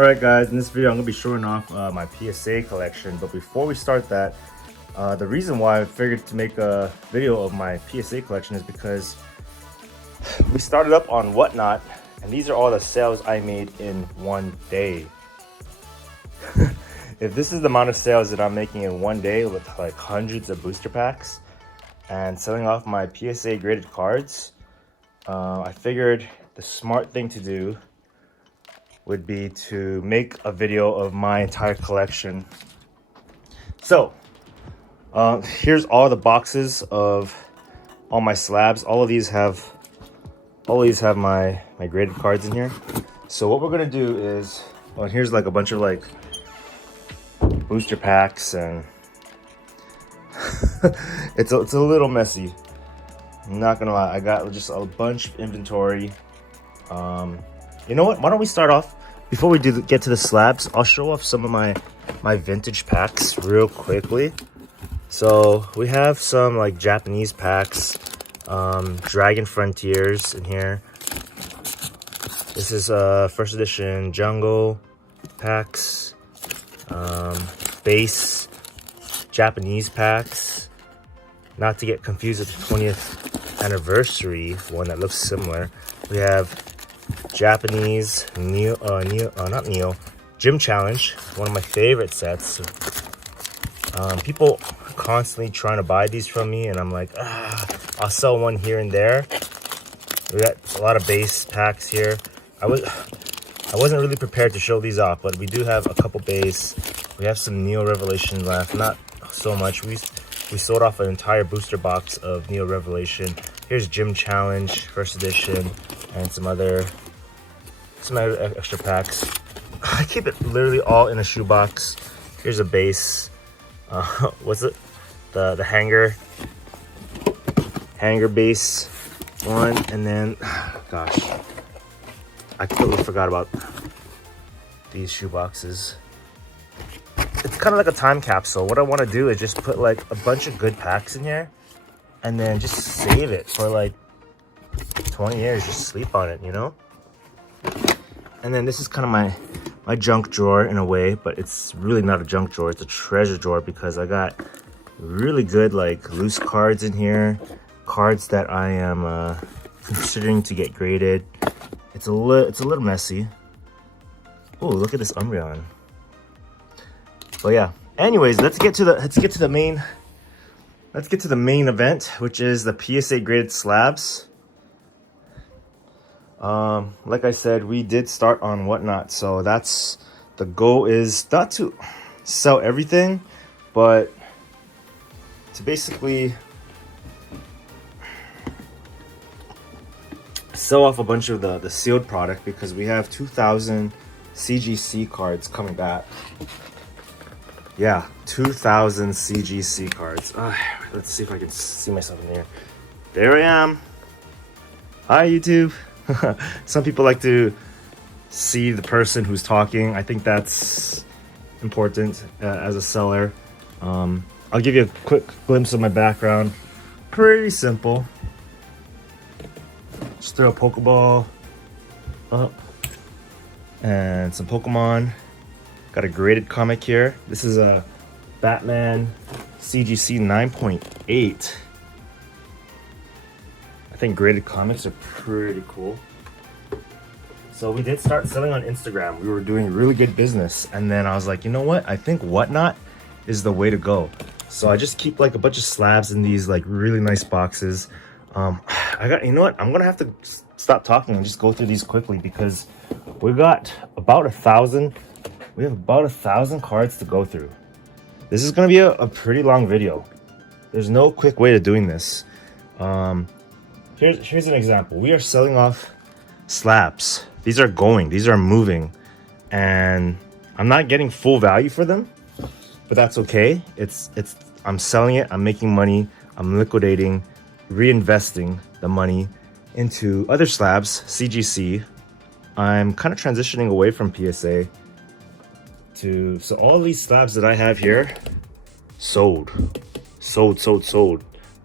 Alright guys, in this video I'm going to be showing off my PSA collection, but before we start that, the reason why I figured to make a video of my PSA collection is because we started up on Whatnot, and these are all the sales I made in one day. If this is the amount of sales that I'm making in one day with like hundreds of booster packs and selling off my PSA graded cards, I figured the smart thing to do would be to make a video of my entire collection. So here's all the boxes of all my slabs. All these have my graded cards in here. So what we're gonna do is, well, here's like a bunch of like booster packs, and it's a little messy, I'm not gonna lie. I got just a bunch of inventory. You know what? Why don't we start off, before we get to the slabs, I'll show off some of my vintage packs real quickly. So we have some like Japanese packs, Dragon Frontiers in here. This is first edition Jungle packs, base Japanese packs. Not to get confused with the 20th anniversary one that looks similar. We have Japanese Gym Challenge, one of my favorite sets. People constantly trying to buy these from me, and I'm like, I'll sell one here and there. We got a lot of base packs here. I wasn't really prepared to show these off, but we do have a couple base. We have some Neo Revelation left, not so much. We sold off an entire booster box of Neo Revelation. Here's Gym Challenge first edition, and some other extra packs. I keep it literally all in a shoebox. Here's a base. What's it? The hanger base one, and then gosh, I totally forgot about these shoe boxes. It's kind of like a time capsule. What I want to do is just put like a bunch of good packs in here, and then just save it for like 20 years. Just sleep on it, you know? And then this is kind of my junk drawer in a way, but it's really not a junk drawer. It's a treasure drawer because I got really good like loose cards in here, cards that I am considering to get graded. It's a little messy. Oh, look at this Umbreon. But yeah. Anyways, let's get to the main event, which is the PSA graded slabs. Like I said, we did start on Whatnot, so that's the goal, is not to sell everything, but to basically sell off a bunch of the sealed product, because we have 2,000 CGC cards coming back. Yeah, 2,000 CGC cards. Let's see if I can see myself in here. There I am. Hi, YouTube. Some people like to see the person who's talking. I think that's important as a seller. I'll give you a quick glimpse of my background. Pretty simple. Just throw a Pokeball up and some Pokemon. Got a graded comic here. This is a Batman CGC 9.8. I think graded comics are pretty cool. So we did start selling on Instagram. We were doing really good business, and then I was like, you know what? I think Whatnot is the way to go. So I just keep like a bunch of slabs in these like really nice boxes. You know what? I'm gonna have to stop talking and just go through these quickly, because we got about 1,000. We have about 1,000 cards to go through. This is gonna be a pretty long video. There's no quick way to doing this. Here's an example. We are selling off slabs. These are moving, and I'm not getting full value for them, but that's okay. I'm selling it, I'm making money, I'm liquidating, reinvesting the money into other slabs, CGC. I'm kind of transitioning away from PSA so all these slabs that I have here sold.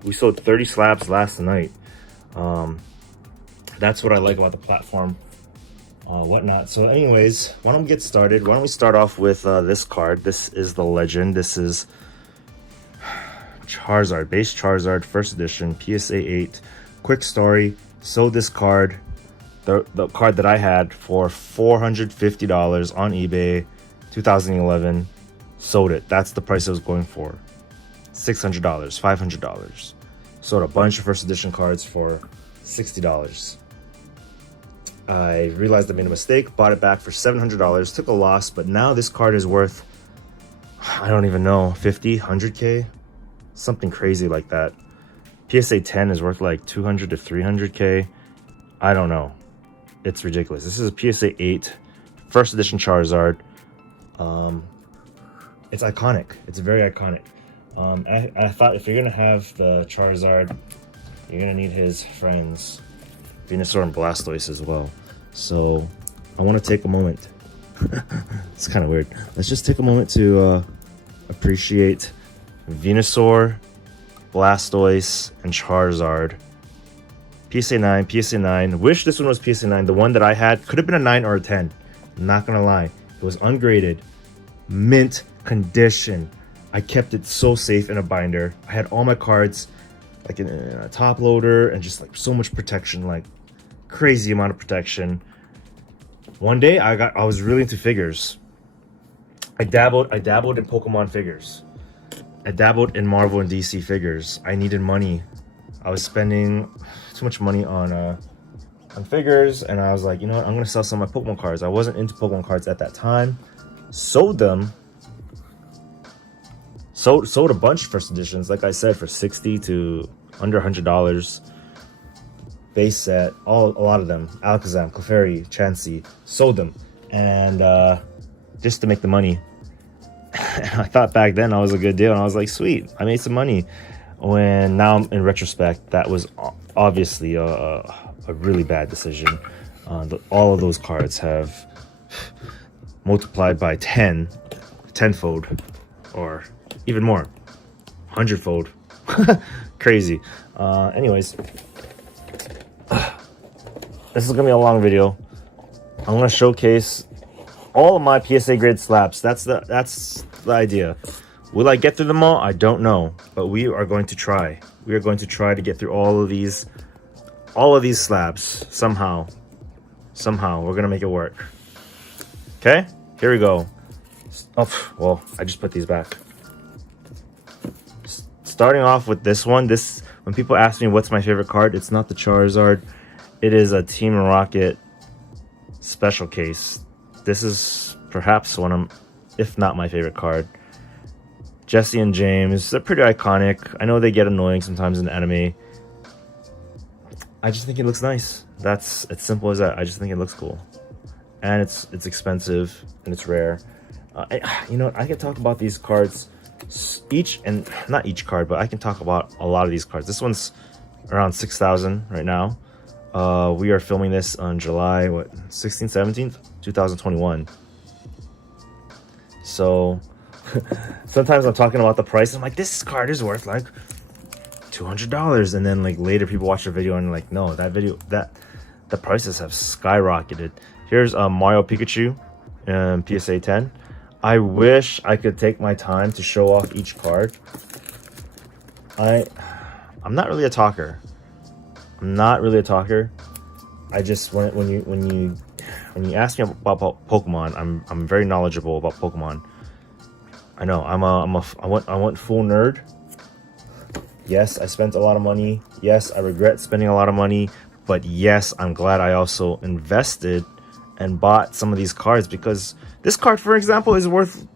We sold 30 slabs last night. That's what I like about the platform. whatnot. So anyways, why don't we get started? Why don't we start off with this card? This is the legend. This is Charizard, base Charizard, first edition, PSA 8. Quick story, sold this card, the card that I had, for $450 on eBay, 2011. Sold it. That's the price it was going for. $600, $500. Sold a bunch of first edition cards for $60. I realized I made a mistake, bought it back for $700, took a loss, but now this card is worth, I don't even know, 50, 100K? Something crazy like that. PSA 10 is worth like 200 to 300K. I don't know. It's ridiculous. This is a PSA 8, first edition Charizard. It's iconic. It's very iconic. I thought if you're gonna have the Charizard, you're gonna need his friends, Venusaur and Blastoise as well. So I want to take a moment. It's kind of weird. Let's just take a moment to appreciate Venusaur, Blastoise, and Charizard. PSA 9, PSA 9. Wish this one was PSA 9. The one that I had could have been a 9 or a 10. I'm not gonna lie. It was ungraded, mint condition. I kept it so safe in a binder. I had all my cards like in a top loader and just like so much protection, like crazy amount of protection. One day I was really into figures. I dabbled in Pokemon figures. I dabbled in Marvel and DC figures. I needed money. I was spending too much money on figures, and I was like, you know what, I'm gonna sell some of my Pokemon cards. I wasn't into Pokemon cards at that time. Sold them. Sold a bunch of first editions, like I said, for $60 to under $100. Base set, a lot of them. Alakazam, Clefairy, Chansey, sold them, and just to make the money. I thought back then I was a good deal, and I was like, sweet, I made some money. When now in retrospect, that was obviously a really bad decision. All of those cards have multiplied by 10-fold, or even more, 100-fold. Crazy. Anyways, this is gonna be a long video. I'm gonna showcase all of my PSA grade slabs. That's the idea. Will I get through them all? I don't know, but we are going to try. We are going to try to get through all of these slabs somehow. Somehow we're gonna make it work. Okay, here we go. Oh, well, I just put these back. Starting off with this one. When people ask me what's my favorite card, it's not the Charizard. It is a Team Rocket special case. This is perhaps one of, if not my favorite card. Jesse and James, they're pretty iconic. I know they get annoying sometimes in anime. I just think it looks nice. It's simple as that. I just think it looks cool. And it's expensive and it's rare. You know what? I can talk about these cards not each card, but I can talk about a lot of these cards. This one's around 6,000 right now. We are filming this on July 16th, 17th, 2021. So sometimes I'm talking about the price. I'm like, this card is worth like $200, and then like later people watch the video and like, no, the prices have skyrocketed. Here's Mario Pikachu, PSA 10. I wish I could take my time to show off each card. I'm not really a talker. I just when you ask me about Pokemon, I'm very knowledgeable about Pokemon. I know I went full nerd. Yes, I spent a lot of money. Yes, I regret spending a lot of money, but yes, I'm glad I also invested and bought some of these cards, because this card, for example, is worth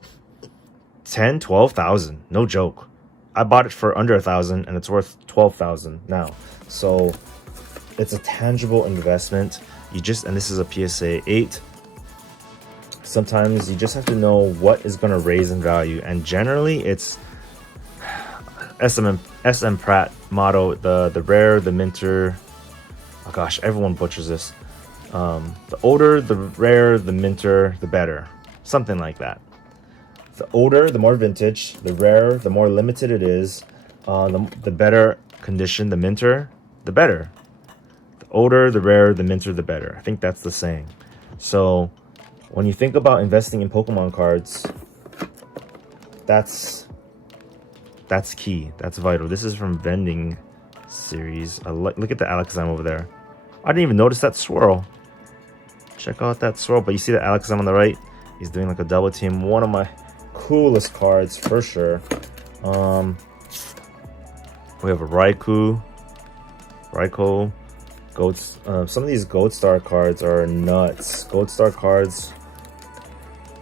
10, 12,000. No joke. I bought it for under 1,000 and it's worth 12,000 now. So it's a tangible investment. And this is a PSA 8. Sometimes you just have to know what is going to raise in value, and generally it's SM Pratt motto, the rare, the minter. Oh gosh, everyone butchers this. The older, the rare, the minter, the better. Something like that. The older, the more vintage. The rarer, the more limited it is. The better condition, the minter, the better. The older, the rarer, the minter, the better. I think that's the saying. So when you think about investing in Pokemon cards, that's key. That's vital. This is from Vending Series. Look at the Alakazam over there. I didn't even notice that swirl. Check out that swirl. But you see the Alakazam on the right? He's doing like a double team. One of my coolest cards for sure. We have a Raikou, Goats. Some of these Gold Star cards are nuts. Gold Star cards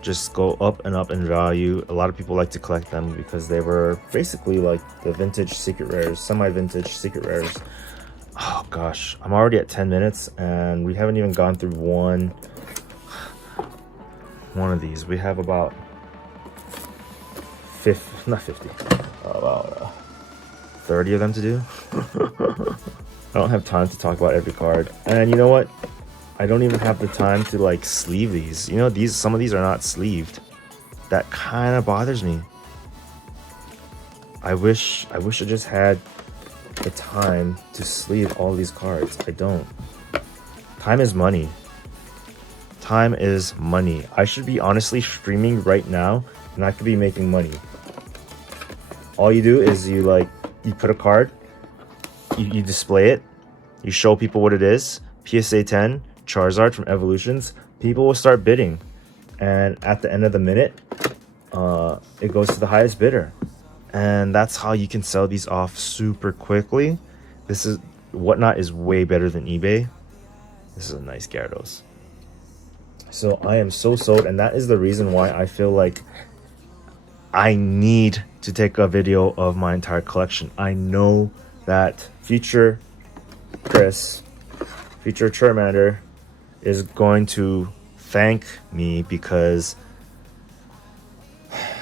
just go up and up in value. A lot of people like to collect them because they were basically like the vintage secret rares, semi-vintage secret rares. Oh gosh, I'm already at 10 minutes and we haven't even gone through one of these. We have about 30 of them to do. I don't have time to talk about every card. And you know what? I don't even have the time to like sleeve these. You know, some of these are not sleeved. That kind of bothers me. I wish I just had the time to sleeve all these cards. I don't. Time is money. Time is money. I should be honestly streaming right now and I could be making money. All you do is you put a card, you display it, you show people what it is. PSA 10, Charizard from Evolutions. People will start bidding. And at the end of the minute, it goes to the highest bidder. And that's how you can sell these off super quickly. Whatnot is way better than eBay. This is a nice Gyarados. So I am so sold, and that is the reason why I feel like I need to take a video of my entire collection. I know that future Churmander is going to thank me because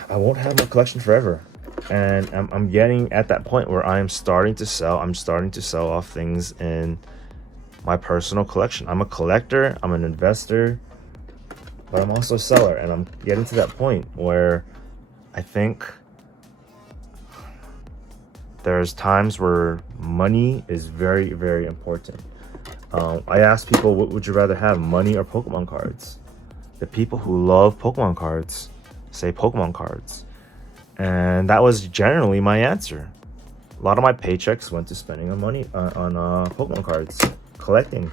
I won't have my collection forever. And I'm getting at that point where I'm starting to sell off things in my personal collection. I'm a collector, I'm an investor, but I'm also a seller. And I'm getting to that point where I think there's times where money is very, very important. I asked people, what would you rather have, money or Pokemon cards? The people who love Pokemon cards say Pokemon cards. And that was generally my answer. A lot of my paychecks went to spending on money on Pokemon cards, collecting.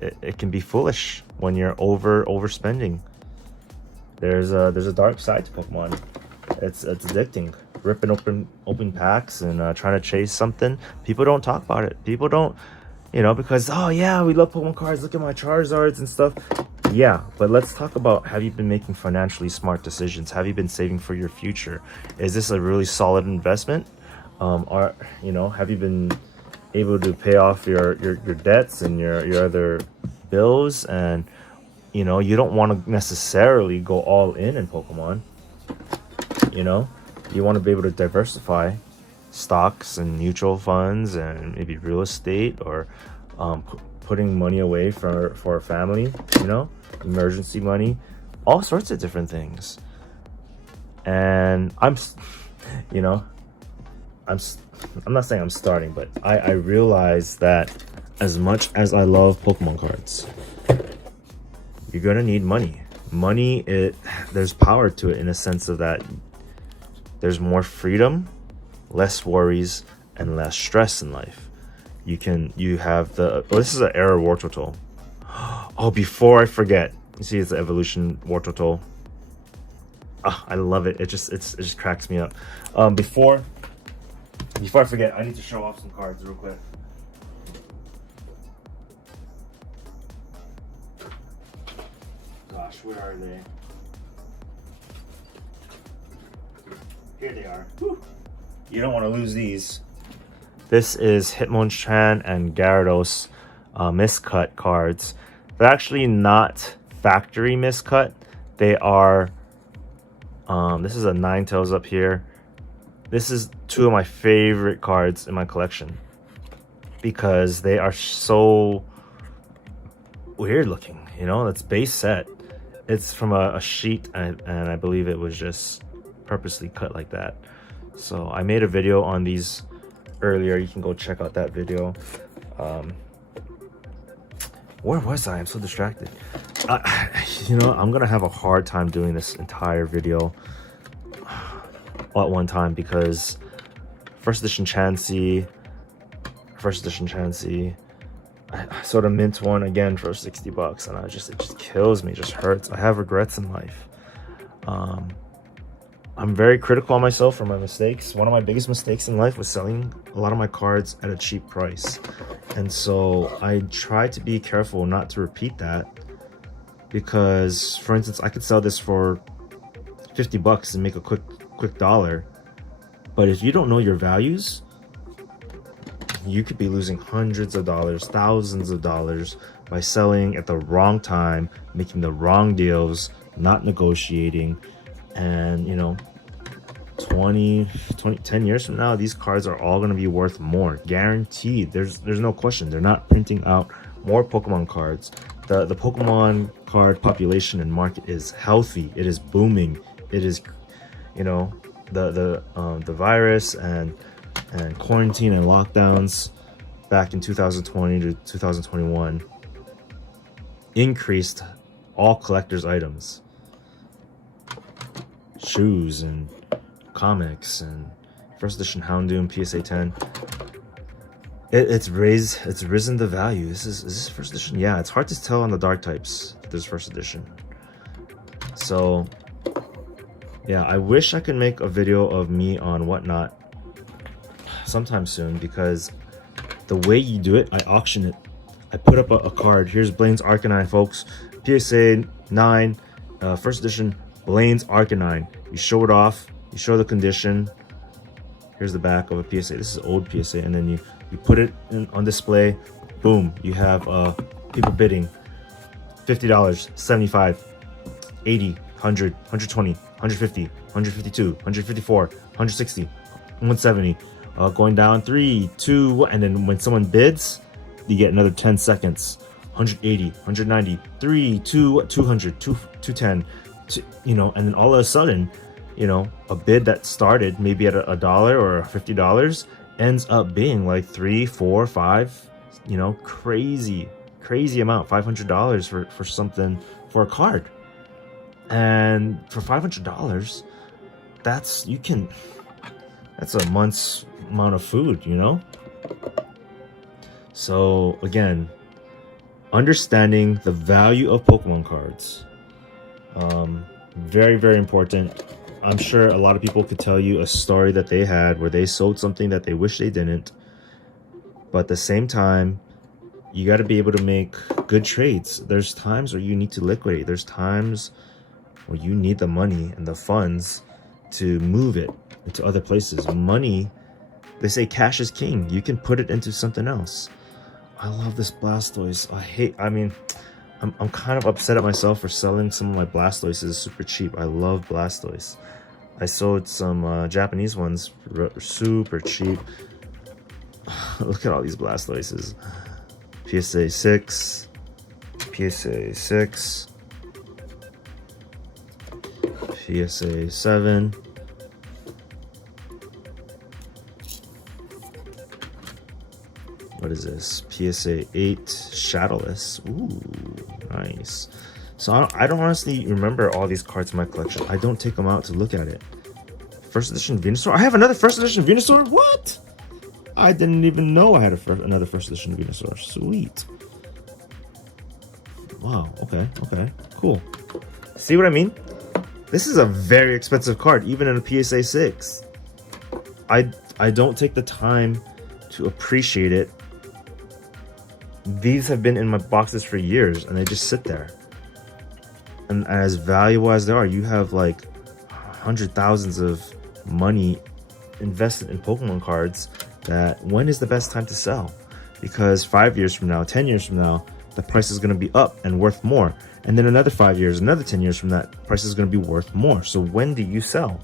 It can be foolish when you're overspending. There's a dark side to Pokemon. It's addicting. Ripping open packs and trying to chase something. People don't talk about it. People don't, because, oh yeah, we love Pokemon cards. Look at my Charizards and stuff. Yeah, but let's talk about, have you been making financially smart decisions? Have you been saving for your future? Is this a really solid investment? Have you been able to pay off your debts and your other bills? And you don't want to necessarily go all in Pokemon. You want to be able to diversify stocks and mutual funds and maybe real estate, or putting money away for a family, emergency money, all sorts of different things. And I'm not saying I'm starting, but I realize that as much as I love Pokemon cards, you're gonna need money. There's power to it in a sense of that there's more freedom, less worries, and less stress in life. You have this is an error Wartortle. Oh, before I forget, you see it's the evolution Wartortle. I love it. It just cracks me up. Before I forget, I need to show off some cards real quick. Gosh, where are they? Here they are. Whew. You don't want to lose these. This is Hitmonchan and Gyarados miscut cards. They're actually not factory miscut. They are, this is a Ninetales up here. This is two of my favorite cards in my collection because they are so weird looking. It's base set. It's from a sheet, and I believe it was just purposely cut like that. So I made a video on these earlier. You can go check out that video. Where was I? I'm so distracted. You know, I'm gonna have a hard time doing this entire video all at one time because first edition Chansey, I saw the mint one again for 60 bucks, and it just kills me, just hurts. I have regrets in life. I'm very critical on myself for my mistakes. One of my biggest mistakes in life was selling a lot of my cards at a cheap price. And so I try to be careful not to repeat that, because for instance, I could sell this for 50 bucks and make a quick dollar. But if you don't know your values, you could be losing hundreds of dollars, thousands of dollars by selling at the wrong time, making the wrong deals, not negotiating. And you know, 10 years from now, these cards are all going to be worth more, guaranteed. There's no question. They're not printing out more Pokemon cards. The Pokemon card population and market is healthy. It is booming. It is, you know, the virus and quarantine and lockdowns back in 2020 to 2021 increased all collectors' items, shoes and comics and first edition Houndoom PSA 10. It's risen the value. Is this first edition? Yeah, it's hard to tell on the dark types if there's first edition. So yeah, I wish I could make a video of me on Whatnot sometime soon, because the way you do it, I auction it. I put up a card. Here's Blaine's Arcanine, folks. PSA 9, first edition Blaine's Arcanine. You show it off. You show the condition. Here's the back of a PSA. This is old PSA, and then you put it on display. Boom, you have people bidding $50, 75, 80, 100, 120, 150, 152, 154, 160, 170. Going down 3, 2, and then when someone bids, you get another 10 seconds. 180, 190, 3, 2, 200, 210. You know, and then all of a sudden, you know, a bid that started maybe at $1 or $50 ends up being like 3, 4, 5, you know, crazy amount, $500 for something, for a card. And for $500, that's a month's amount of food, you know. So again, understanding the value of Pokemon cards, very, very important. I'm sure a lot of people could tell you a story that they had where they sold something that they wish they didn't, but at the same time, you got to be able to make good trades. There's times where you need to liquidate. There's times where you need the money and the funds to move it into other places. Money, they say cash is king. You can put it into something else. I love this Blastoise. I'm kind of upset at myself for selling some of my Blastoises super cheap. I love Blastoise. I sold some Japanese ones super cheap. Look at all these Blastoises. PSA 6, PSA 6, PSA 7. What is this? PSA 8 Shadowless. Ooh, nice. So I don't honestly remember all these cards in my collection. I don't take them out to look at it. First edition Venusaur. I have another first edition Venusaur? What? I didn't even know I had another first edition Venusaur. Sweet. Wow, okay, cool. See what I mean? This is a very expensive card, even in a PSA 6. I don't take the time to appreciate it. These have been in my boxes for years, and they just sit there. And as valuable as they are, you have like hundred thousands of money invested in Pokemon cards. That when is the best time to sell? Because 5 years from now, 10 years from now, the price is going to be up and worth more. And then another 5 years, another 10 years from that, price is going to be worth more. So when do you sell?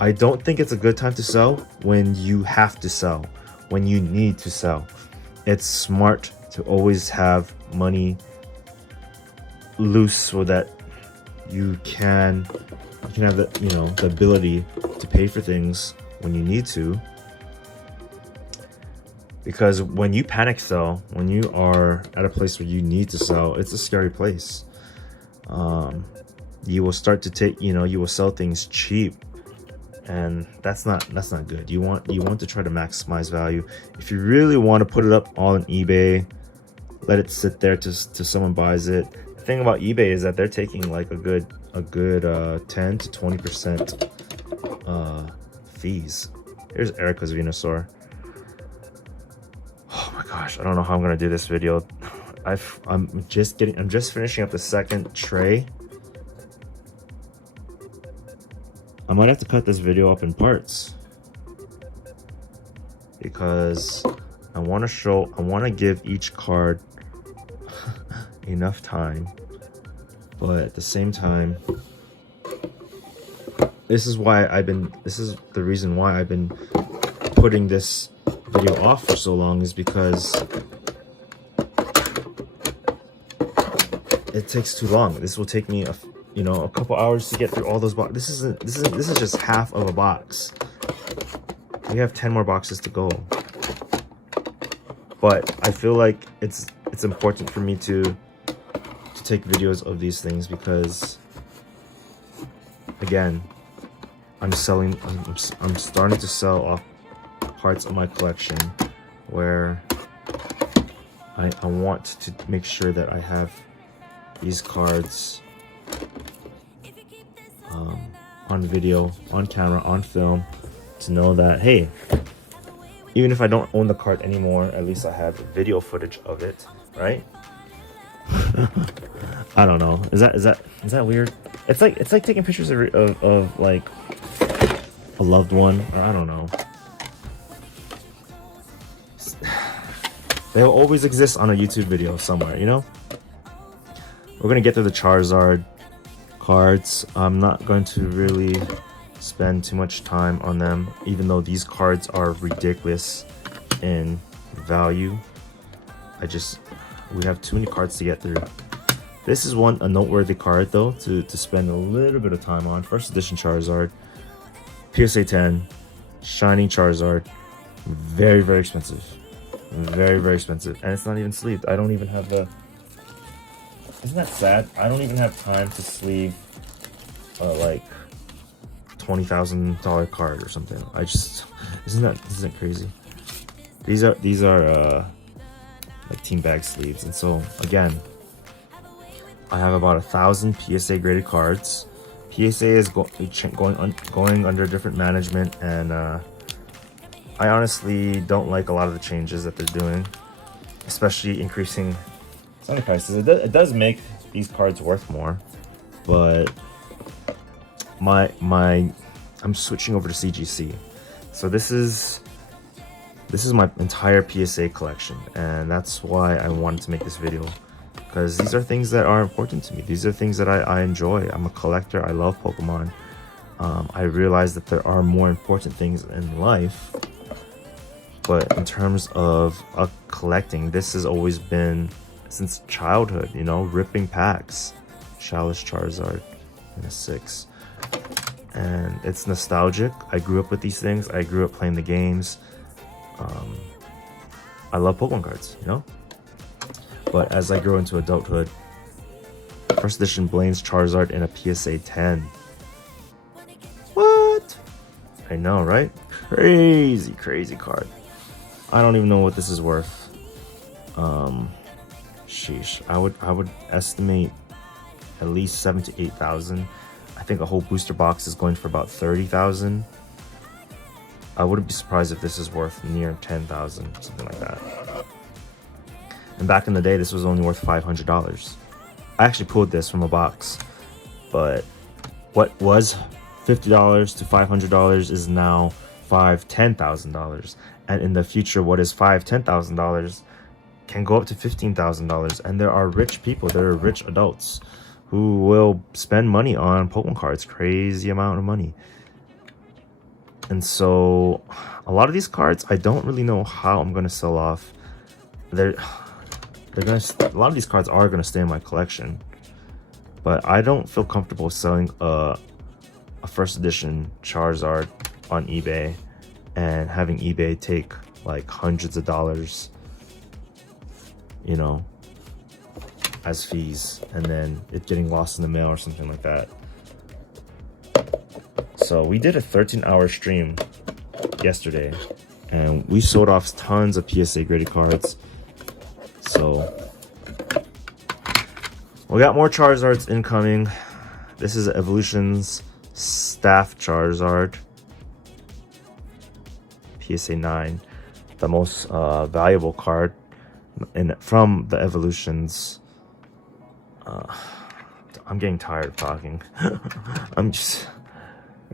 I don't think it's a good time to sell when you have to sell, when you need to sell. It's smart to always have money loose so that you can have the, you know, the ability to pay for things when you need to. Because when you panic sell, when you are at a place where you need to sell, it's a scary place. You will start to take, you know, you will sell things cheap, and that's not good. You want to try to maximize value. If you really want to put it up on eBay, let it sit there to someone buys it. The thing about eBay is that they're taking like a good 10 to 20% fees. Here's Erica's Venusaur. Oh my gosh, I don't know how I'm gonna do this video. I'm just finishing up the second tray. I might have to cut this video up in parts because I want to give each card enough time, but at the same time, this is the reason why I've been putting this video off for so long, is because it takes too long. This will take me a couple hours to get through all those boxes. This is just half of a box. We have 10 more boxes to go. But I feel like it's important for me to take videos of these things because, again, I'm starting to sell off parts of my collection where I want to make sure that I have these cards on video, on camera, on film, to know that, hey, even if I don't own the card anymore, at least I have video footage of it, right? I don't know. Is that weird? It's like taking pictures of like a loved one. I don't know. They'll always exist on a YouTube video somewhere, you know? We're gonna get through the Charizard cards. I'm not going to really spend too much time on them, even though these cards are ridiculous in value. We have too many cards to get through. This is a noteworthy card though to spend a little bit of time on. First edition Charizard, PSA 10, shiny Charizard, very, very expensive. Very, very expensive, and it's not even sleeved. I don't even have the... Isn't that sad? I don't even have time to sleeve like $20,000 card or something. Isn't that crazy? These are like team bag sleeves, and so again, I have about 1,000 PSA graded cards. PSA is going under different management, and I honestly don't like a lot of the changes that they're doing, especially increasing selling prices. It does make these cards worth more, but I'm switching over to CGC. So this is my entire PSA collection, and that's why I wanted to make this video, because these are things that are important to me. These are things that I enjoy. I'm a collector. I love Pokemon. I realize that there are more important things in life, but in terms of collecting, this has always been since childhood, you know, ripping packs. Chalice Charizard in a 6. And it's nostalgic. I grew up with these things. I grew up playing the games. I love Pokemon cards, you know? But as I grow into adulthood, first edition Blaine's Charizard in a PSA 10. What? I know, right? Crazy, crazy card. I don't even know what this is worth. Sheesh. I would estimate at least 7,000 to 8,000. I think a whole booster box is going for about 30,000. I wouldn't be surprised if this is worth near 10,000, something like that. And back in the day, this was only worth $500. I actually pulled this from a box, but what was $50 to $500 is now $10,000. And in the future, what is $10,000 can go up to $15,000. And there are rich people, there are rich adults who will spend money on Pokemon cards, crazy amount of money. And so a lot of these cards, I don't really know how I'm going to sell off. A lot of these cards are going to stay in my collection, but I don't feel comfortable selling a first edition Charizard on eBay and having eBay take like hundreds of dollars, you know, as fees, and then it getting lost in the mail or something like that. So we did a 13-hour stream yesterday, and we sold off tons of PSA graded cards. So we got more Charizards incoming. This is Evolution's Staff Charizard, PSA 9, the most valuable card from the Evolutions. I'm getting tired of talking. This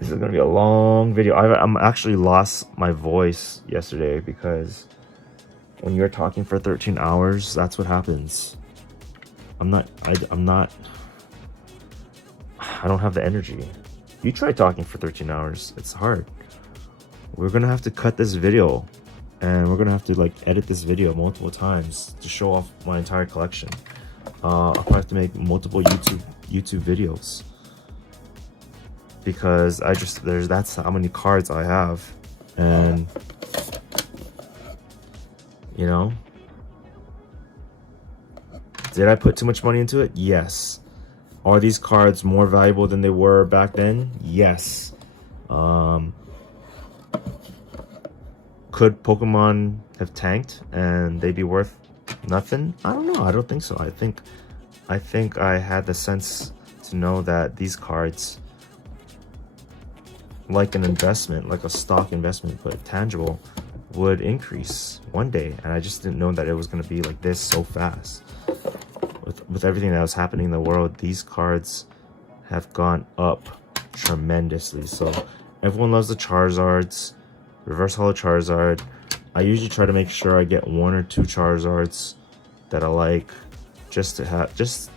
is gonna be a long video. I'm actually lost my voice yesterday because when you're talking for 13 hours, that's what happens. I don't have the energy. You try talking for 13 hours, it's hard. We're gonna have to cut this video, and we're gonna have to like edit this video multiple times to show off my entire collection. I'll probably have to make multiple YouTube videos, because that's how many cards I have. And you know, did I put too much money into it? Yes. Are these cards more valuable than they were back then? Yes. Could Pokemon have tanked and they'd be worth nothing? I don't know. I don't think so. I think I had the sense to know that these cards, like an investment, like a stock investment, but tangible, would increase one day. And I just didn't know that it was going to be like this so fast. With everything that was happening in the world, these cards have gone up tremendously. So everyone loves the Charizards, reverse holo Charizard. I usually try to make sure I get 1 or 2 Charizards that I like, just to have, just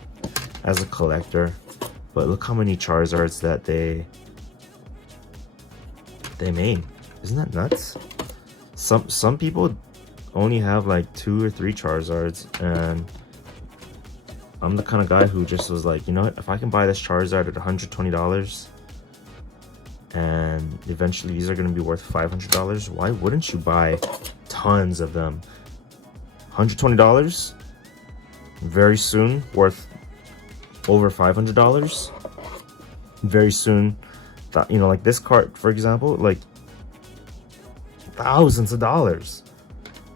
as a collector. But look how many Charizards that they made. Isn't that nuts? Some people only have like 2 or 3 Charizards, and I'm the kind of guy who just was like, you know what, if I can buy this Charizard at $120 and eventually these are going to be worth $500, why wouldn't you buy tons of them? $120 very soon worth over $500 very soon. You know, like this card, for example, like thousands of dollars.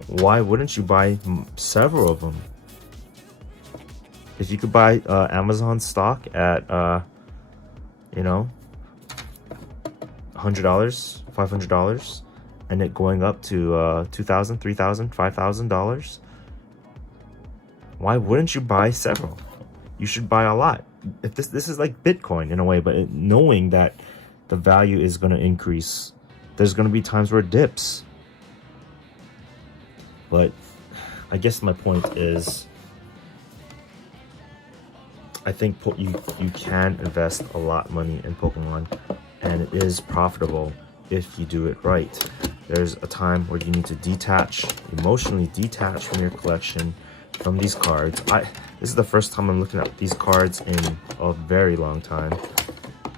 Why wouldn't you buy several of them? If you could buy Amazon stock at you know, $100, $500, and it going up to $2,000, $3,000, $5,000, why wouldn't you buy several? You should buy a lot. If this is like Bitcoin in a way, but knowing that the value is going to increase, there's going to be times where it dips. But I guess my point is, I think you can invest a lot of money in Pokemon, and it is profitable if you do it right. There's a time where you need to detach, emotionally detach from your collection, from these cards. This is the first time I'm looking at these cards in a very long time,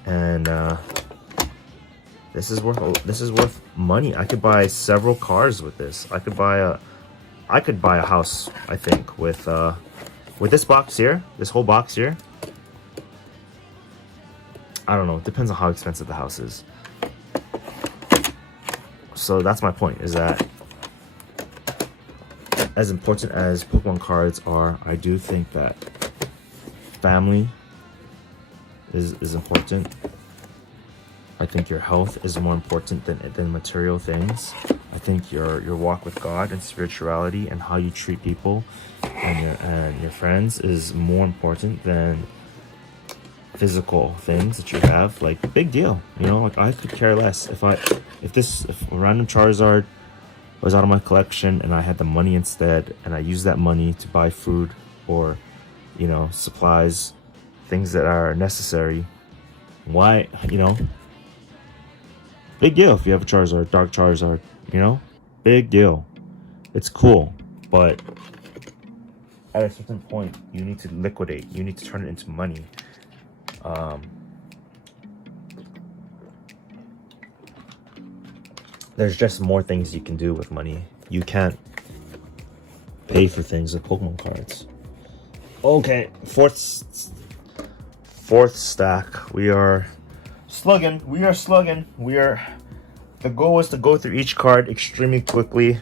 and this is worth money. I could buy several cars with this. I could buy a house, I think, with this box here, this whole box here. I don't know, it depends on how expensive the house is. So that's my point, is that as important as Pokemon cards are, I do think that family is important. I think your health is more important than material things. I think your walk with God and spirituality and how you treat people and your friends is more important than physical things that you have. Like, big deal, you know. Like, I could care less if a random Charizard was out of my collection and I had the money instead, and I used that money to buy food or, you know, supplies, things that are necessary. Why, you know, big deal if you have a Charizard, Dark Charizard, you know, big deal. It's cool, but at a certain point, you need to liquidate. You need to turn it into money. there's just more things you can do with money. You can't pay for things with Pokemon cards. Okay, fourth stack. We are slugging. The goal is to go through each card extremely quickly,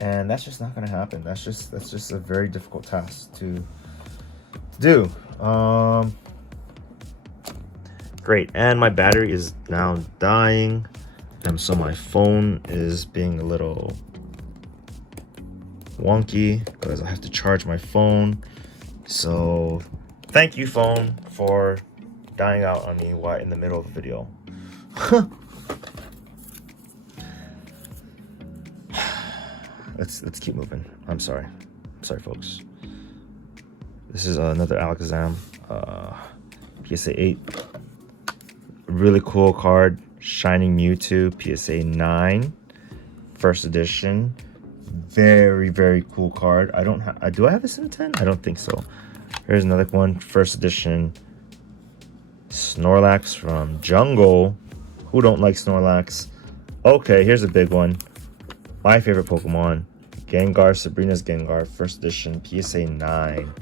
and that's just not gonna happen. That's just a very difficult task to do. Great, and my battery is now dying, and so my phone is being a little wonky because I have to charge my phone. So thank you, phone, for dying out on me while in the middle of the video. Let's keep moving. I'm sorry, folks. This is another Alakazam, PSA 8. Really cool card, Shining Mewtwo, PSA 9, first edition. Very cool card. Do I have this in a 10? I don't think so. Here's another one, first edition, Snorlax from Jungle. Who don't like Snorlax? Okay, here's a big one. My favorite Pokemon, Gengar, Sabrina's Gengar, first edition, PSA 9.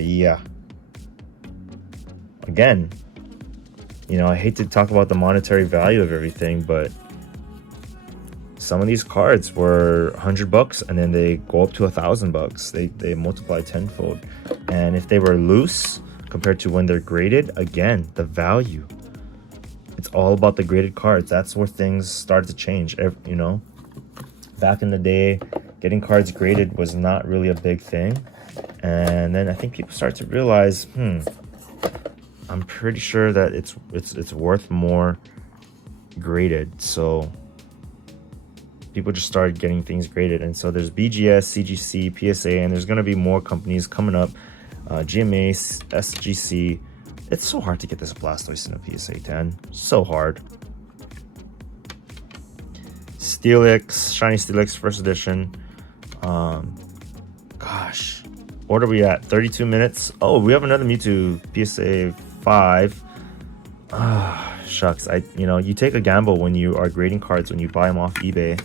Yeah. Again, you know, I hate to talk about the monetary value of everything, but some of these cards were $100 and then they go up to $1,000. They multiply tenfold. And if they were loose compared to when they're graded, again, the value. It's all about the graded cards. That's where things started to change. You know, back in the day, getting cards graded was not really a big thing. And then I think people start to realize, I'm pretty sure that it's worth more graded. So people just started getting things graded. And so there's BGS, CGC, PSA, and there's going to be more companies coming up. GMA, SGC. It's so hard to get this Blastoise in a PSA 10. So hard. Steelix, Shiny Steelix, first edition. Gosh, what are we at? 32 minutes. Oh, we have another Mewtwo, PSA 5. Shucks. You take a gamble when you are grading cards when you buy them off eBay.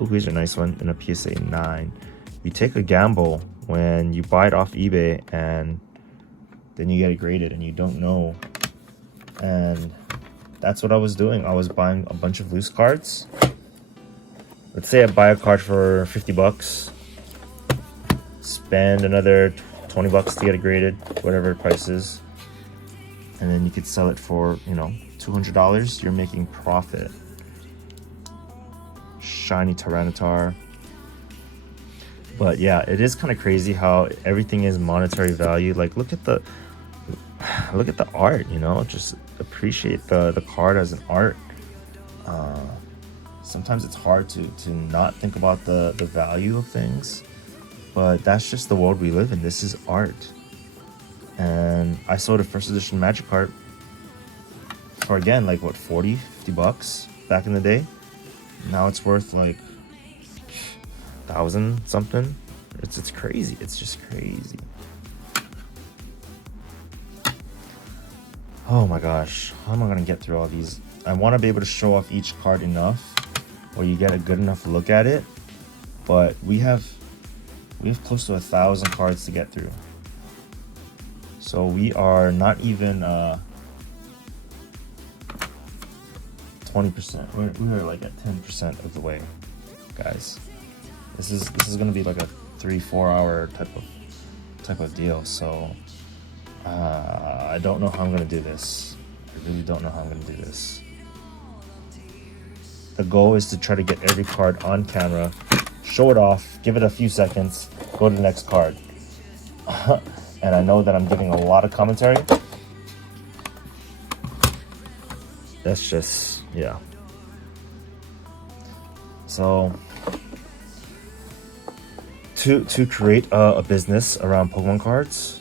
Oh, here's a nice one in a PSA 9. You take a gamble when you buy it off eBay and then you get it graded and you don't know. And that's what I was doing. I was buying a bunch of loose cards. Let's say I buy a card for $50, spend another $20 to get it graded, whatever the price is, and then you could sell it for, $200. You're making profit. Shiny Tyranitar. But yeah, it is kind of crazy how everything is monetary value. Like, look at the art, just appreciate the card as an art. Sometimes it's hard to not think about the value of things, but that's just the world we live in. This is art. And I sold a first edition Magikarp for, again, like what, $40-$50 back in the day. Now it's worth like 1,000 something. It's crazy. It's just crazy. Oh my gosh, how am I gonna get through all these? I want to be able to show off each card enough where you get a good enough look at it, but we have close to 1,000 cards to get through. So we are not even 20%. We're like at 10% of the way, guys. This is gonna be like a 3-4 hour type of deal. So I don't know how I'm gonna do this. I really don't know how I'm gonna do this. The goal is to try to get every card on camera, show it off, give it a few seconds, go to the next card. And I know that I'm giving a lot of commentary. That's just, yeah. So to create a business around Pokemon cards,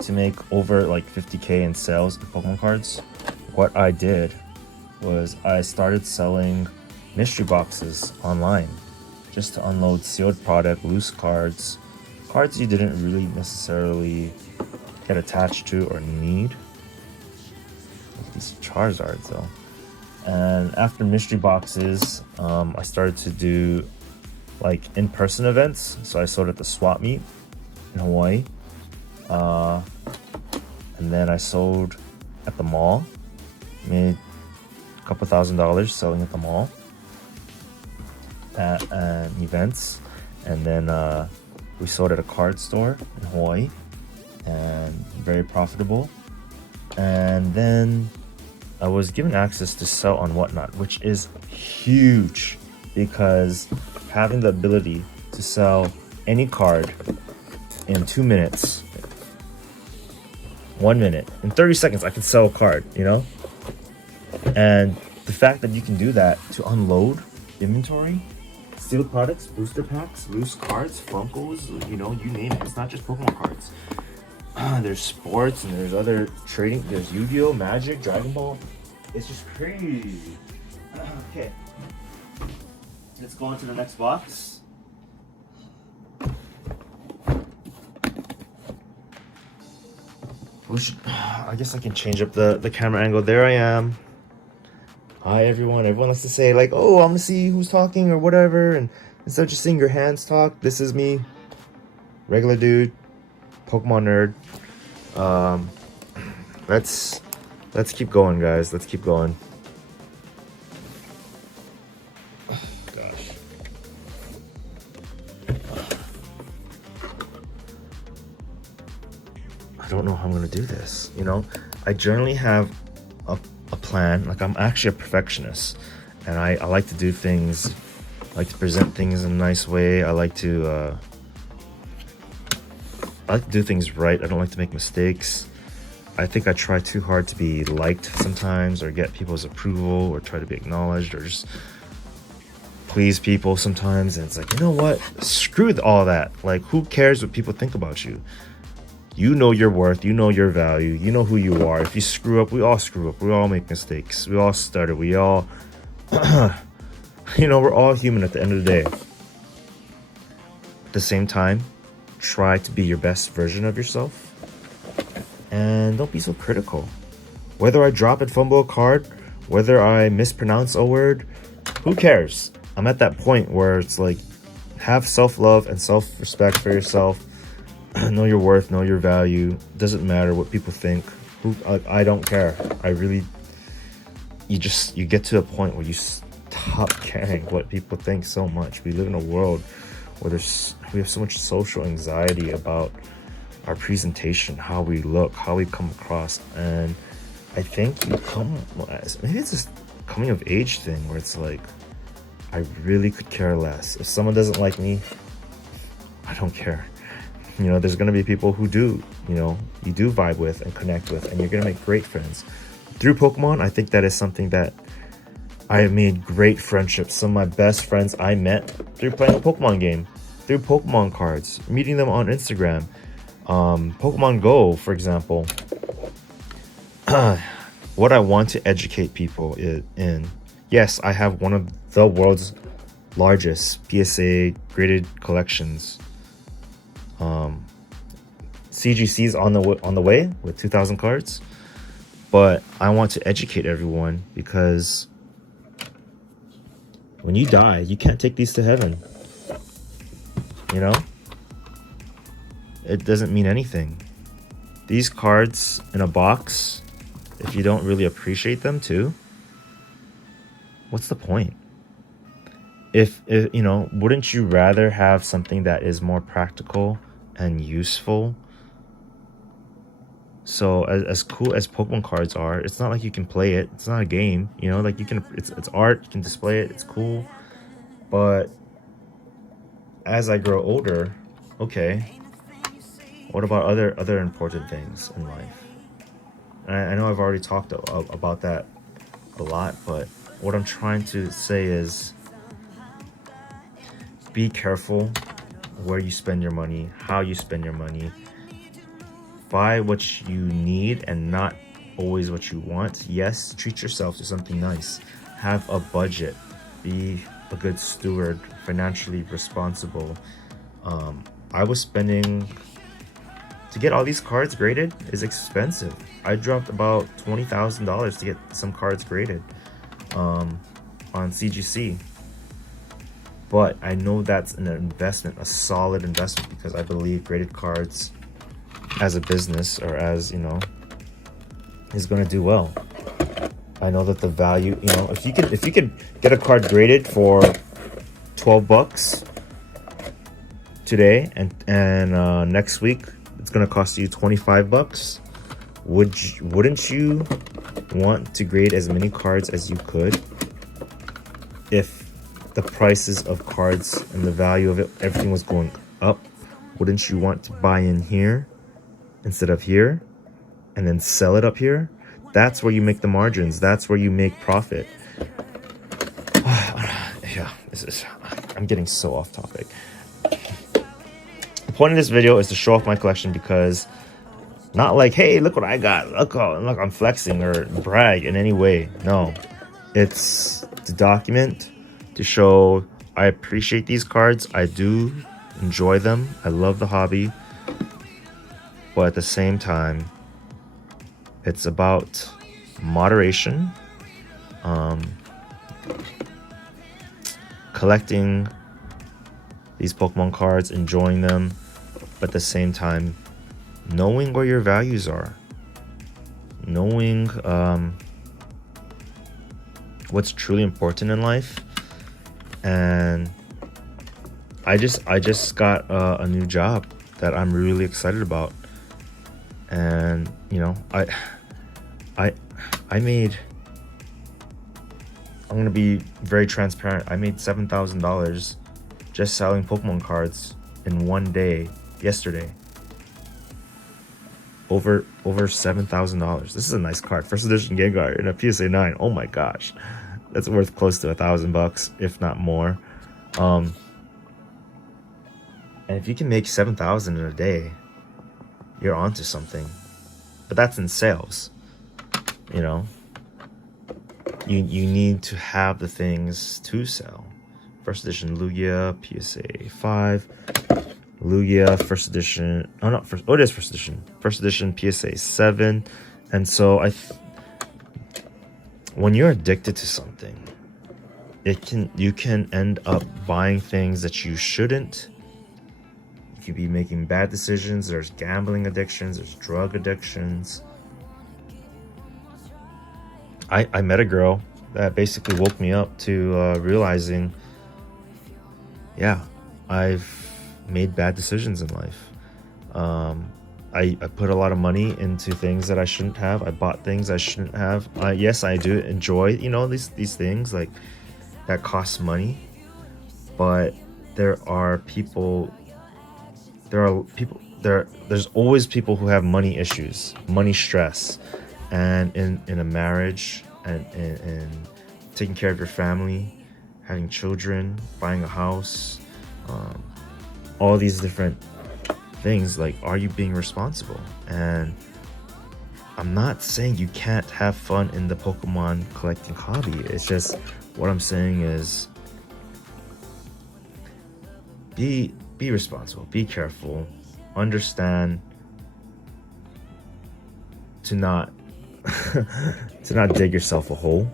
to make over like 50K in sales of Pokemon cards, what I did was I started selling mystery boxes online just to unload sealed product, loose cards you didn't really necessarily get attached to or need. Like this Charizard though. And after mystery boxes, I started to do like in-person events. So I sold at the swap meet in Hawaii, and then I sold at the mall. Made a couple $1,000 selling at the mall at events, and then we sold at a card store in Hawaii, and very profitable. And then I was given access to sell on Whatnot, which is huge, because having the ability to sell any card in 2 minutes, 1 minute, in 30 seconds, I can sell a card, you know? And the fact that you can do that to unload inventory, sealed products, booster packs, loose cards, Funkos, you know, you name it. It's not just Pokemon cards. There's sports and there's other trading. There's Yu-Gi-Oh, Magic, Dragon Ball. It's just crazy. Okay, let's go on to the next box. I guess I can change up the camera angle. There I am. Hi everyone. Everyone likes to say like, oh, I'm gonna see who's talking or whatever, and instead of just seeing your hands talk, this is me, regular dude, Pokemon nerd. Let's keep going, guys. Let's keep going. Gosh. I don't know how I'm gonna do this. You know, I generally have a plan. Like, I'm actually a perfectionist, and I like to do things, I like to present things in a nice way. I like to do things right. I don't like to make mistakes. I think I try too hard to be liked sometimes, or get people's approval, or try to be acknowledged, or just please people sometimes. And it's like, you know what? Screw all that. Like, who cares what people think about you? You know your worth, you know your value, you know who you are. If you screw up, we all screw up. We all make mistakes. We all stutter. We all, you know, we're all human at the end of the day. At the same time, try to be your best version of yourself. And don't be so critical. Whether I drop and fumble a card, whether I mispronounce a word, who cares? I'm at that point where it's like, have self-love and self-respect for yourself. Know your worth, know your value. Doesn't matter what people think. I don't care. I really, you get to a point where you stop caring what people think so much. We live in a world where we have so much social anxiety about our presentation, how we look, how we come across. And I think maybe it's this coming of age thing where it's like, I really could care less. If someone doesn't like me, I don't care. You know, there's going to be people who do, you know, you do vibe with and connect with, and you're going to make great friends. Through Pokemon, I think that is something that I have made great friendships. Some of my best friends I met through playing a Pokemon game, through Pokemon cards, meeting them on Instagram. Pokemon Go, for example. What I want to educate people in, yes, I have one of the world's largest PSA graded collections. CGC's on the way with 2,000 cards, but I want to educate everyone, because when you die, you can't take these to heaven. You know, it doesn't mean anything. These cards in a box, if you don't really appreciate them too, what's the point? If you know, wouldn't you rather have something that is more practical and useful? So as cool as Pokemon cards are, it's not like you can play it. It's not a game, you know, like you can, it's art, you can display it, it's cool. But as I grow older, okay, what about other important things in life? And I know I've already talked about that a lot, but what I'm trying to say is, be careful where you spend your money, how you spend your money. Buy what you need and not always what you want. Yes, treat yourself to something nice. Have a budget. Be a good steward, financially responsible. I was spending to get all these cards graded is expensive. I dropped about $20,000 to get some cards graded on CGC. But I know that's an investment, a solid investment, because I believe graded cards as a business, or as, you know, is going to do well. I know that the value, you know, if you could get a card graded for 12 bucks today, and next week it's going to cost you 25 bucks, wouldn't you want to grade as many cards as you could? If the prices of cards and the value of it, everything was going up, wouldn't you want to buy in here instead of here and then sell it up here? That's where you make the margins. That's where you make profit. Yeah, I'm getting so off topic. The point of this video is to show off my collection, because not like, hey, look what I got. Look I'm flexing or brag in any way. No, it's to document, to show I appreciate these cards. I do enjoy them. I love the hobby. But at the same time, it's about moderation, collecting these Pokemon cards, enjoying them, but at the same time, knowing where your values are, knowing what's truly important in life. And I just got a new job that I'm really excited about. And you know, I made, I'm gonna be very transparent, I made $7,000 just selling Pokemon cards in one day yesterday. Over $7,000. This is a nice card, first edition Gengar in a PSA 9. Oh my gosh, that's worth close to $1,000 if not more. And if you can make 7,000 in a day, you're onto something. But that's in sales. You know, you need to have the things to sell. First edition Lugia PSA 5, Lugia first edition, it is first edition. First edition PSA 7. And so when you're addicted to something, you can end up buying things that you shouldn't. You could be making bad decisions. There's gambling addictions, there's drug addictions. I met a girl that basically woke me up to realizing, yeah, I've made bad decisions in life. I put a lot of money into things that I shouldn't have. I bought things I shouldn't have. Yes, I do enjoy, you know, these things like that cost money, but there's always people who have money issues, money stress. And in a marriage, and taking care of your family, having children, buying a house, all these different things, like, are you being responsible? And I'm not saying you can't have fun in the Pokemon collecting hobby. It's just, what I'm saying is, be responsible, be careful, understand to not dig yourself a hole.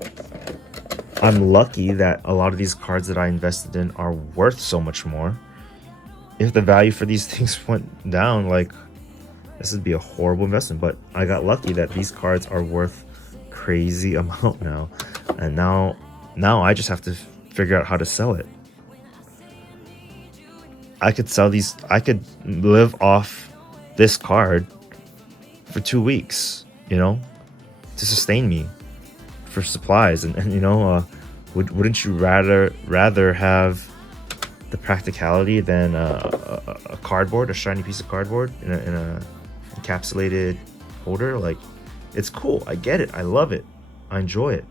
I'm lucky that a lot of these cards that I invested in are worth so much more. If the value for these things went down, like, this would be a horrible investment. But I got lucky that these cards are worth crazy amount now. And now I just have to figure out how to sell it. I could sell these, I could live off this card for 2 weeks, you know, to sustain me for supplies. And you know, wouldn't you rather have the practicality than a cardboard, a shiny piece of cardboard in a encapsulated holder? Like, it's cool, I get it, I love it, I enjoy it.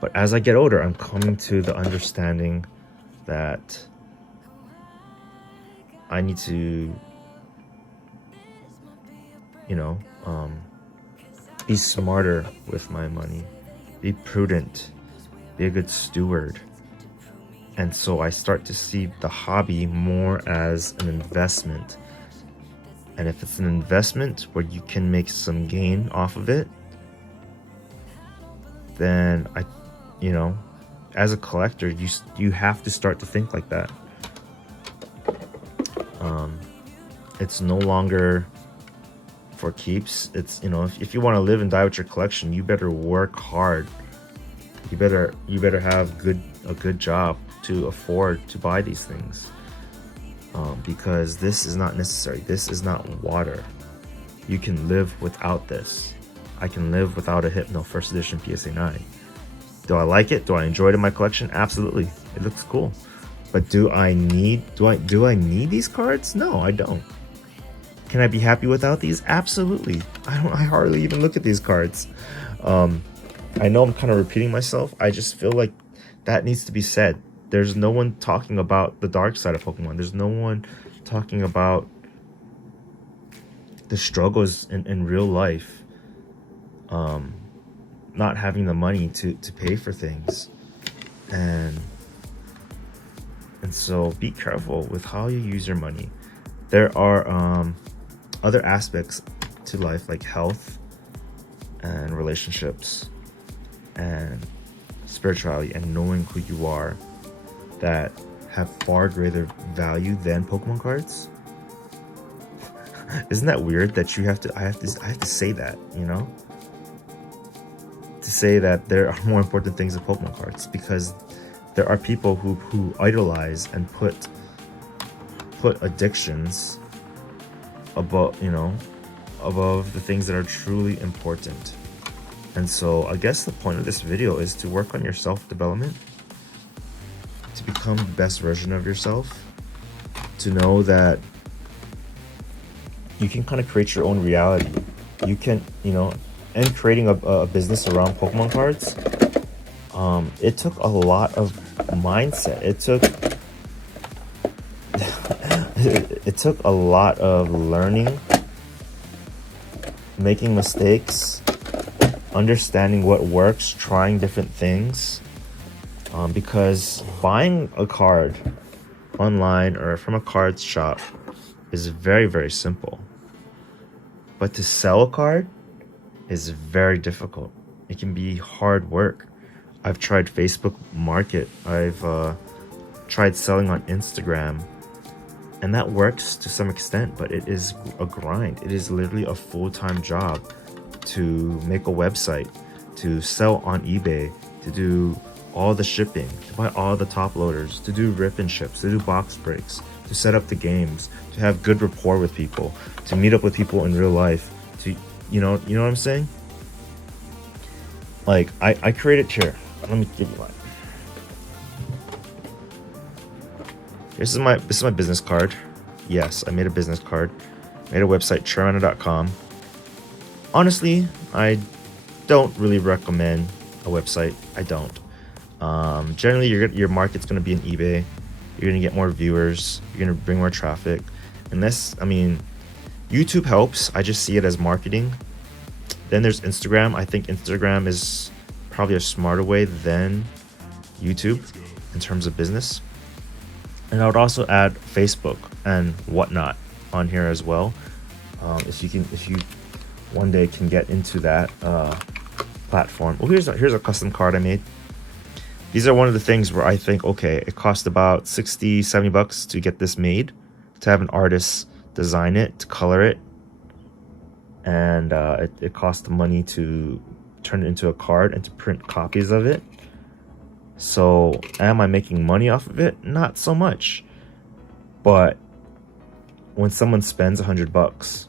But as I get older, I'm coming to the understanding that I need to, you know, be smarter with my money, be prudent, be a good steward. And so I start to see the hobby more as an investment And if it's an investment where you can make some gain off of it, then you know, as a collector, you have to start to think like that. It's no longer for keeps. It's, you know, if you want to live and die with your collection, you better work hard. You better have a good job to afford to buy these things, because this is not necessary. This is not water. You can live without this. I can live without a Hypno first edition PSA 9. Do I like it? Do I enjoy it in my collection? Absolutely. It looks cool. But do I need these cards? No, I don't. Can I be happy without these? Absolutely. I hardly even look at these cards. I know I'm kind of repeating myself. I just feel like that needs to be said. There's no one talking about the dark side of Pokemon. There's no one talking about the struggles in real life. Not having the money to pay for things. And so be careful with how you use your money. There are other aspects to life, like health and relationships and spirituality and knowing who you are, that have far greater value than Pokemon cards. Isn't that weird that I have to say that, you know? To say that there are more important things than Pokemon cards, because there are people who idolize and put addictions above, you know, above the things that are truly important. And so I guess the point of this video is to work on your self-development, to become the best version of yourself, to know that you can kind of create your own reality. You can, you know, and creating a business around Pokemon cards, it took a lot of mindset. It took a lot of learning, making mistakes, understanding what works, trying different things, because buying a card online or from a card shop is very, very simple, but to sell a card is very difficult. It can be hard work. I've tried Facebook Market. I've tried selling on Instagram, and that works to some extent, but it is a grind. It is literally a full-time job to make a website, to sell on eBay, to do all the shipping, to buy all the top loaders, to do rip and ships, to do box breaks, to set up the games, to have good rapport with people, to meet up with people in real life, to, you know what I'm saying? Like, I created here. Let me give you mine. This is my business card. Yes, I made a business card. Made a website, Churmander.com. Honestly, I don't really recommend a website. I don't. Generally, your market's going to be in eBay. You're going to get more viewers. You're going to bring more traffic. Unless, I mean, YouTube helps. I just see it as marketing. Then there's Instagram. I think Instagram is probably a smarter way than YouTube in terms of business. And I would also add Facebook and whatnot on here as well. If you one day can get into that platform. Well, here's a custom card I made. These are one of the things where I think, okay, it cost about 60, 70 bucks to get this made, to have an artist design it, to color it. And it cost the money to turn it into a card and to print copies of it. So am I making money off of it? Not so much. But when someone spends 100 bucks,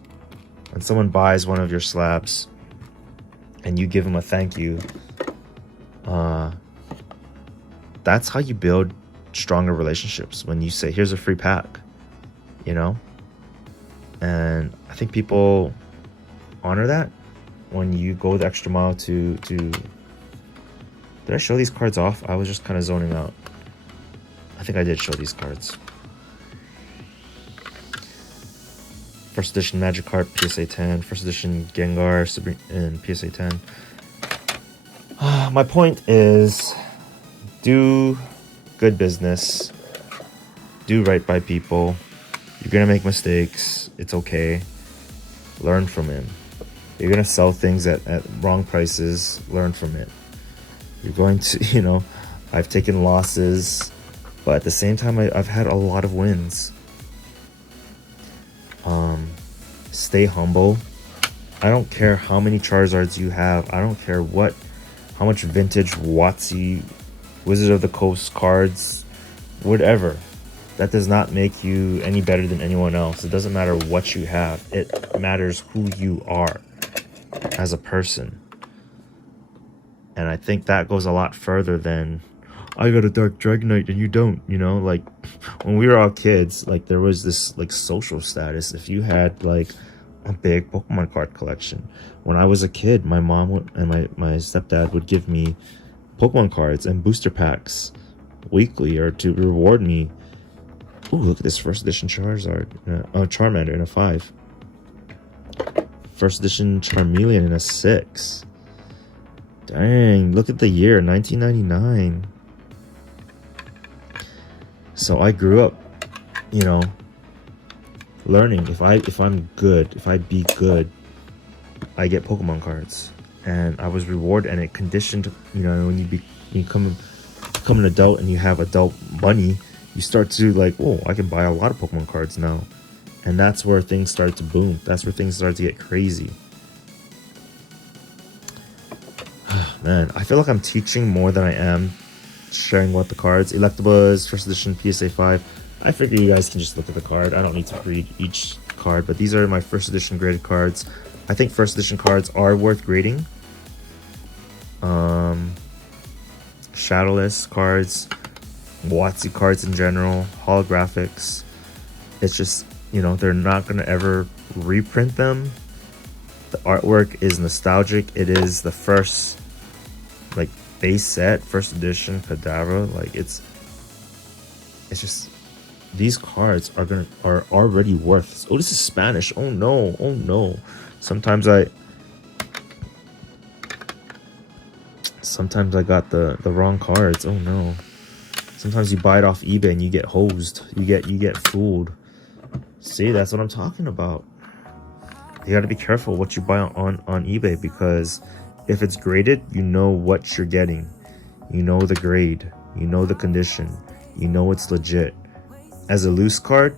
when someone buys one of your slabs and you give them a thank you, that's how you build stronger relationships. When you say, here's a free pack, you know? And I think people honor that when you go the extra mile to did I show these cards off? I was just kind of zoning out. I think I did show these cards. First edition Magikarp PSA 10, first edition Gengar in PSA 10. My point is, do good business, do right by people. You're gonna make mistakes, it's okay. Learn from him. You're gonna sell things at wrong prices. Learn from it. You're going to, you know, I've taken losses, but at the same time, I've had a lot of wins. Stay humble. I don't care how many Charizards you have. I don't care how much vintage WotC, Wizard of the Coast cards, whatever. That does not make you any better than anyone else. It doesn't matter what you have. It matters who you are as a person. And I think that goes a lot further than, I got a Dark Dragonite and you don't, you know? Like, when we were all kids, like, there was this, like, social status. If you had, like, a big Pokemon card collection. When I was a kid, my mom and my stepdad would give me Pokemon cards and booster packs weekly, or to reward me. Ooh, look at this first edition Charizard. Charmander in a 5. First edition Charmeleon in a 6. Dang, look at the year, 1999. So I grew up, you know, learning. If I'm good, if I be good, I get Pokemon cards. And I was rewarded, and it conditioned, you know, when you become an adult and you have adult money, you start to like, oh, I can buy a lot of Pokemon cards now. And that's where things start to boom. That's where things start to get crazy. Man, I feel like I'm teaching more than I am sharing what the cards. Electabuzz, first edition PSA 5. I figure you guys can just look at the card. I don't need to read each card, but these are my first edition graded cards. I think first edition cards are worth grading. Shadowless cards, WotC cards in general, holographics. It's just, you know, they're not going to ever reprint them. The artwork is nostalgic. It is the first, like, base set, first edition Kadabra. Like, it's just, these cards are already worth. Oh, this is Spanish. Oh no, oh no. Sometimes I got the wrong cards. Oh no. Sometimes you buy it off eBay and you get hosed. You get fooled. See, that's what I'm talking about. You got to be careful what you buy on eBay, because if it's graded, you know what you're getting. You know the grade. You know the condition. You know it's legit. As a loose card,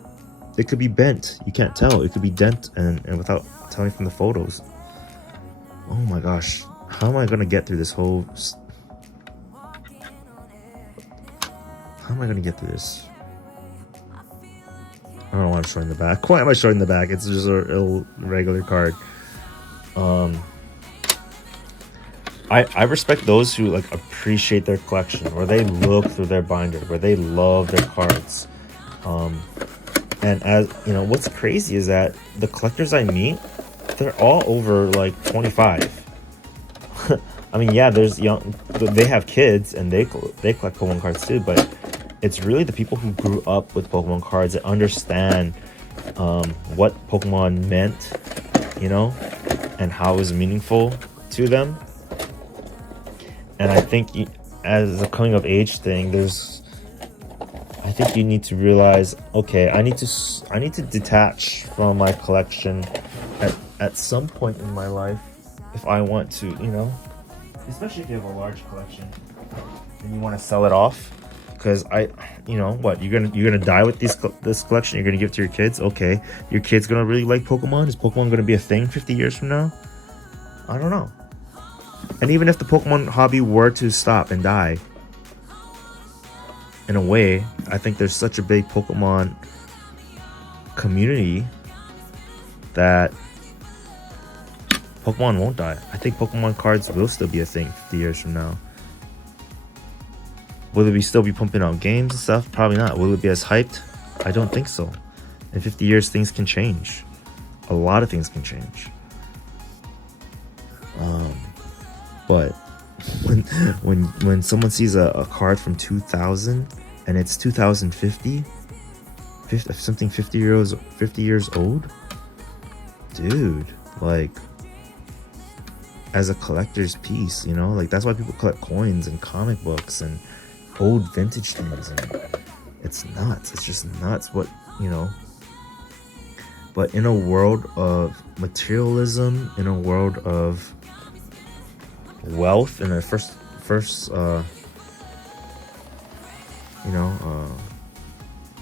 it could be bent. You can't tell. It could be dent and without telling from the photos. Oh my gosh. How am I going to get through this whole... How am I going to get through this? I don't know why I'm showing the back. Why am I showing the back? It's just a regular card. I respect those who like appreciate their collection, or they look through their binder, where they love their cards. And as you know, what's crazy is that the collectors I meet, they're all over like 25. I mean, yeah, there's young, they have kids and they collect Pokemon cards too, but it's really the people who grew up with Pokemon cards that understand what Pokemon meant, you know, and how it was meaningful to them. And I think as a coming of age thing, I think you need to realize, okay, I need to detach from my collection at some point in my life if I want to, you know, especially if you have a large collection and you want to sell it off. Because you know what, you're gonna die with this collection. You're gonna give it to your kids. Okay, your kid's gonna really like Pokemon. Is Pokemon gonna be a thing 50 years from now? I don't know. And even if the Pokemon hobby were to stop and die, in a way, I think there's such a big Pokemon community that Pokemon won't die. I think Pokemon cards will still be a thing 50 years from now. Will we still be pumping out games and stuff? Probably not. Will it be as hyped? I don't think so. In 50 years, things can change. A lot of things can change. But when someone sees a card from 2000 and it's 2050, something 50 years old, dude, like, as a collector's piece, you know, like, that's why people collect coins and comic books and old vintage things, and it's nuts. It's just nuts what, you know, But in a world of materialism, in a world of wealth, in a first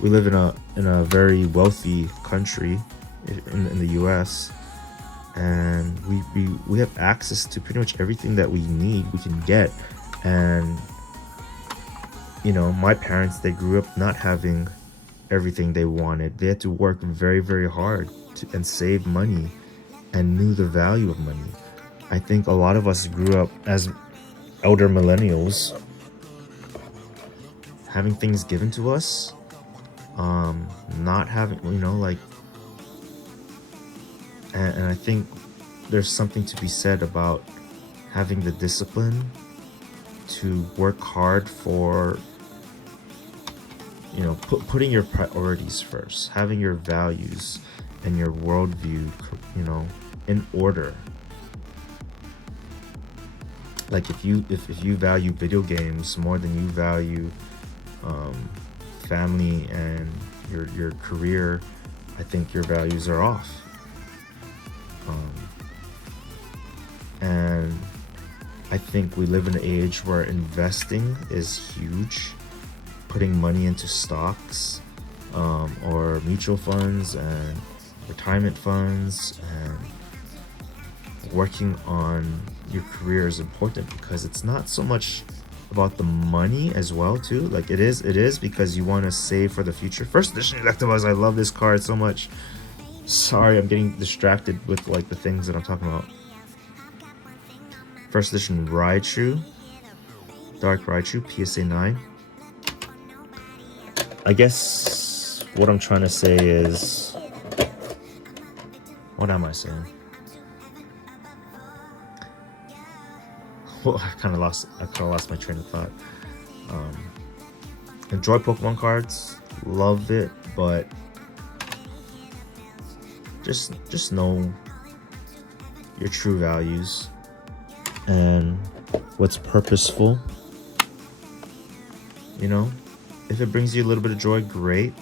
we live in a very wealthy country in the US, and we have access to pretty much everything that we need, we can get. And my parents, they grew up not having everything they wanted. They had to work very, very hard and save money and knew the value of money. I think a lot of us grew up as elder millennials having things given to us, not having, and I think there's something to be said about having the discipline to work hard for, putting your priorities first, having your values and your worldview, in order. Like if you value video games more than you value family and your career, I think your values are off. And I think we live in an age where investing is huge. Putting money into stocks, or mutual funds and retirement funds, and working on your career is important, because it's not so much about the money as well too. Like it is because you want to save for the future. First edition Electabuzz, I love this card so much. Sorry, I'm getting distracted with like the things that I'm talking about. First edition Raichu, Dark Raichu, PSA 9. I guess what I'm trying to say is, what am I saying? Well, I kind of lost my train of thought. Enjoy Pokemon cards, love it, but just know your true values and what's purposeful. If it brings you a little bit of joy, great.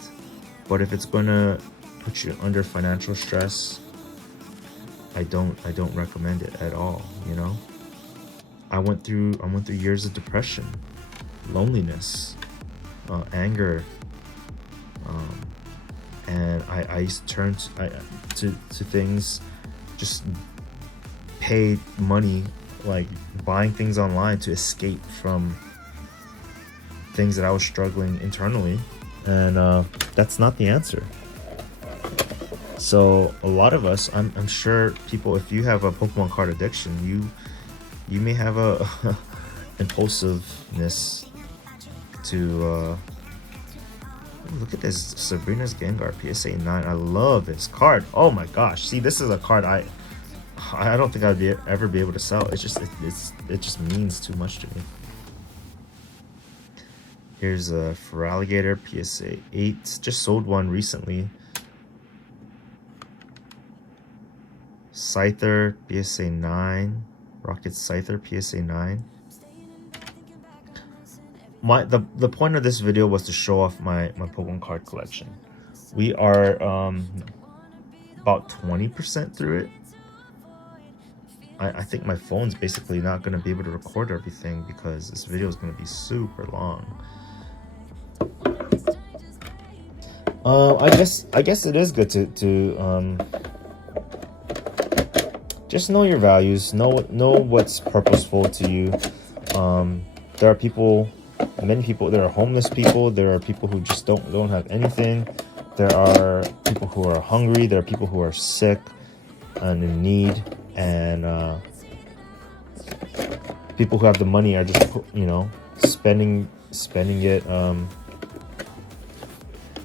But if it's gonna put you under financial stress, I don't recommend it at all. I went through years of depression, loneliness, anger, and I used to turn to things, just pay money, like buying things online to escape from things that I was struggling internally, and that's not the answer. So a lot of us, I'm sure people, if you have a Pokemon card addiction, you may have a impulsiveness to look at this Sabrina's Gengar PSA 9. I love this card. Oh my gosh, see, this is a card I don't think I'd ever be able to sell. It just means too much to me. Here's a Feraligatr PSA 8. Just sold one recently. Scyther PSA 9. Rocket Scyther PSA 9. The point of this video was to show off my Pokemon card collection. We are about 20% through it. I think my phone's basically not going to be able to record everything because this video is going to be super long. I guess it is good to just know your values, know what's purposeful to you. There are many people. There are homeless people. There are people who just don't have anything. There are people who are hungry. There are people who are sick and in need, and people who have the money are just spending it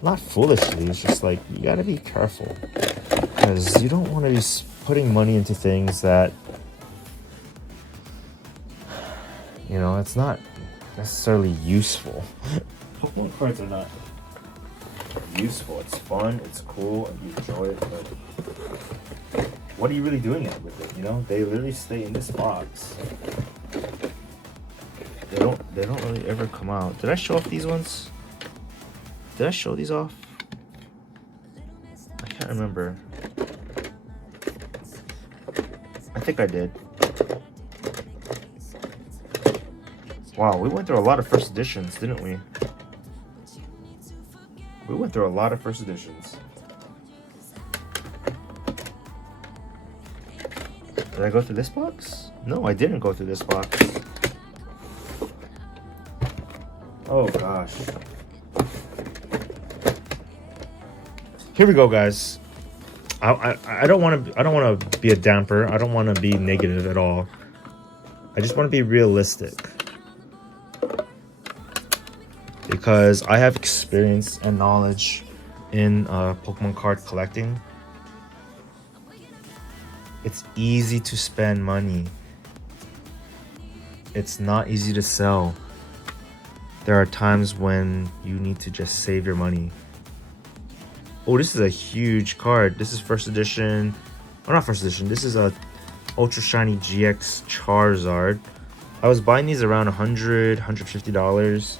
not foolishly. It's just like, you gotta be careful, because you don't want to be putting money into things that it's not necessarily useful. Pokemon cards are not useful. It's fun, it's cool, and you enjoy it, but what are you really doing with it? They literally stay in this box. They don't really ever come out. Did I show off these ones? Did I show these off? I can't remember. think I did. Wow, we went through a lot of first editions, didn't we? We went through a lot of first editions. Did I go through this box? No, I didn't go through this box. Oh gosh. Here we go, guys. I don't want to be a damper. I don't want to be negative at all. I just want to be realistic. Because I have experience and knowledge in Pokemon card collecting. It's easy to spend money. It's not easy to sell. There are times when you need to just save your money. Oh, this is a huge card. This is first edition. Oh, not first edition. This is a Ultra Shiny GX Charizard. I was buying these around $100, $150.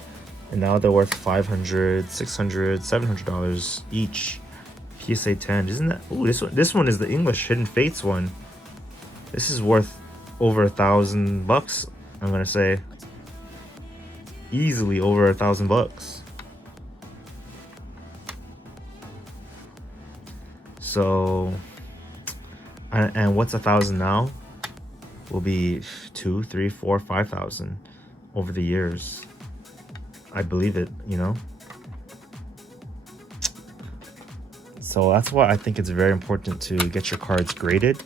And now they're worth $500, $600, $700 each. PSA 10. Isn't that? Oh, this one is the English Hidden Fates one. This is worth over $1,000. I'm gonna say easily over $1,000. So, and what's 1,000 now? Will be 2, 3, 4, 5,000 over the years. I believe it, you know. So that's why I think it's very important to get your cards graded.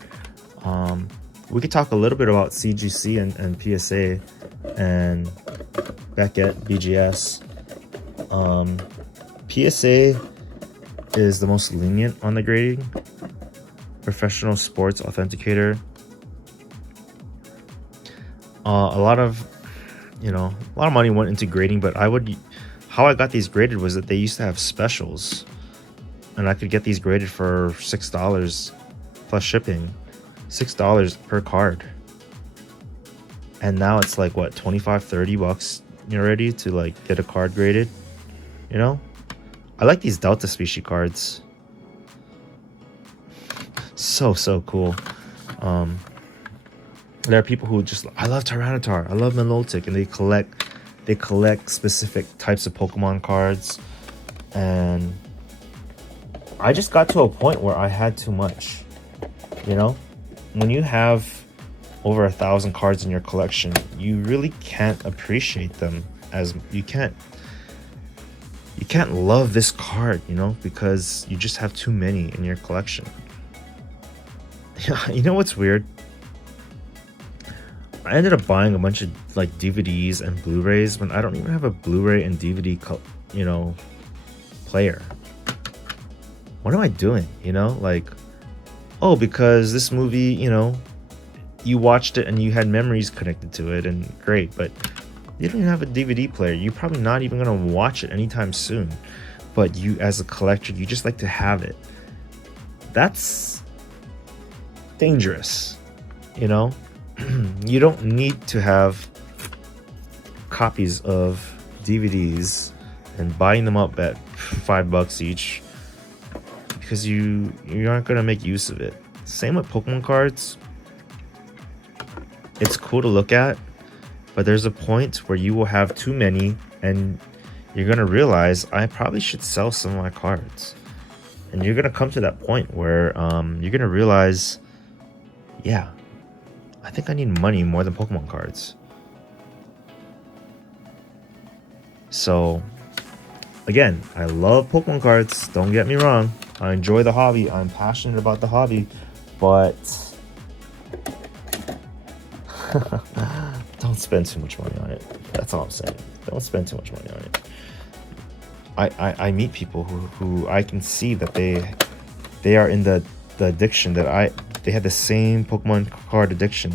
We could talk a little bit about CGC and PSA and Beckett, BGS. PSA is the most lenient on the grading. Professional Sports Authenticator. A lot of money went into grading, but how I got these graded was that they used to have specials. And I could get these graded for $6 plus shipping. $6 per card. And now it's like what, 25, 30 bucks already to like get a card graded. You know? I like these Delta species cards. So cool. There are people who just, I love Tyranitar, I love Milotic, and they collect specific types of Pokemon cards. And I just got to a point where I had too much. You know, when you have over 1,000 cards in your collection, you really can't appreciate them as you can't love this card, you know, because you just have too many in your collection. You know what's weird? I ended up buying a bunch of like DVDs and Blu-rays when I don't even have a Blu-ray and DVD, player. What am I doing? You know, like, oh, because this movie, you know, you watched it and you had memories connected to it, and great, but you don't even have a DVD player. You're probably not even gonna watch it anytime soon. But you, as a collector, you just like to have it. That's dangerous, you know. You don't need to have copies of DVDs and buying them up at $5 each, because you aren't gonna make use of it. Same with Pokemon cards. It's cool to look at, but there's a point where you will have too many and you're gonna realize I probably should sell some of my cards. And you're gonna come to that point where you're gonna realize, yeah, I think I need money more than Pokemon cards. So again, I love Pokemon cards, don't get me wrong. I enjoy the hobby, I'm passionate about the hobby, but don't spend too much money on it. That's all I'm saying. Don't spend too much money on it. I meet people who I can see that they are in the addiction that they had the same Pokemon card addiction,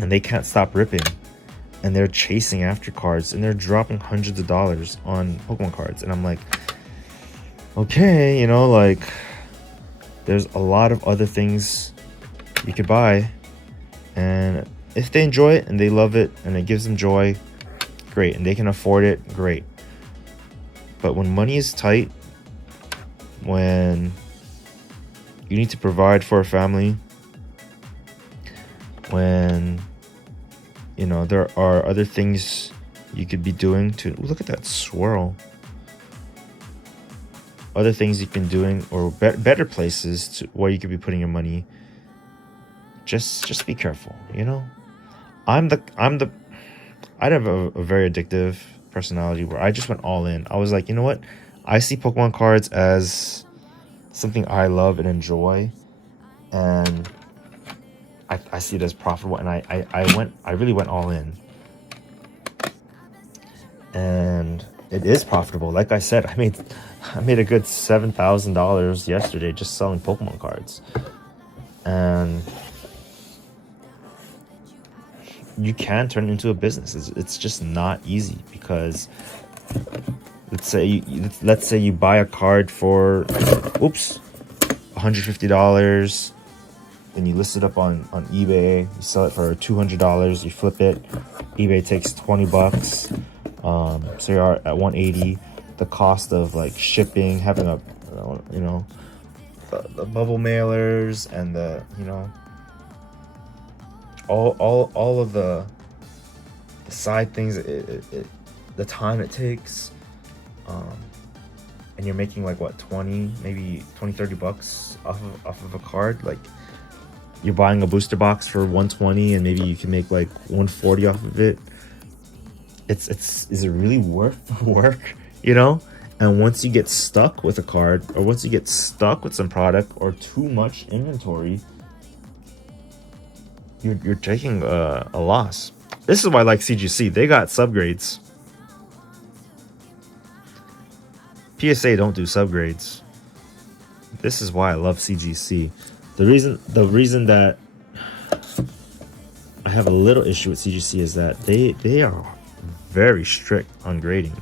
and they can't stop ripping, and they're chasing after cards, and they're dropping hundreds of dollars on Pokemon cards. And I'm like, okay, you know, like, there's a lot of other things you could buy, and if they enjoy it and they love it and it gives them joy, great, and they can afford it, great. But when money is tight, when You need to provide for a family when, you know, there are other things you could be doing to... Ooh, look at that swirl. Other things you can doing, or better places to where you could be putting your money. Just be careful, you know. I have a very addictive personality where I just went all in. I was like, you know what? I see Pokemon cards as something I love and enjoy, and I see it as profitable, and I really went all in. And it is profitable. Like I said, I made a good $7,000 yesterday just selling Pokemon cards. And you can turn it into a business. It's just not easy, because let's say you buy a card for $150, and you list it up on eBay. You sell it for $200. You flip it. eBay takes $20. So you're at $180. The cost of like shipping, having a, you know, the bubble mailers, and the, you know, all of the side things, the time it takes, and you're making like what, 30 bucks off of a card. Like, you're buying a booster box for 120, and maybe you can make like 140 off of it. Is it really worth the work, you know? And once you get stuck with a card, or once you get stuck with some product or too much inventory, you're taking a loss. This is why I like CGC. They got subgrades. PSA don't do subgrades. This is why I love CGC. The reason that I have a little issue with CGC is that they are very strict on grading.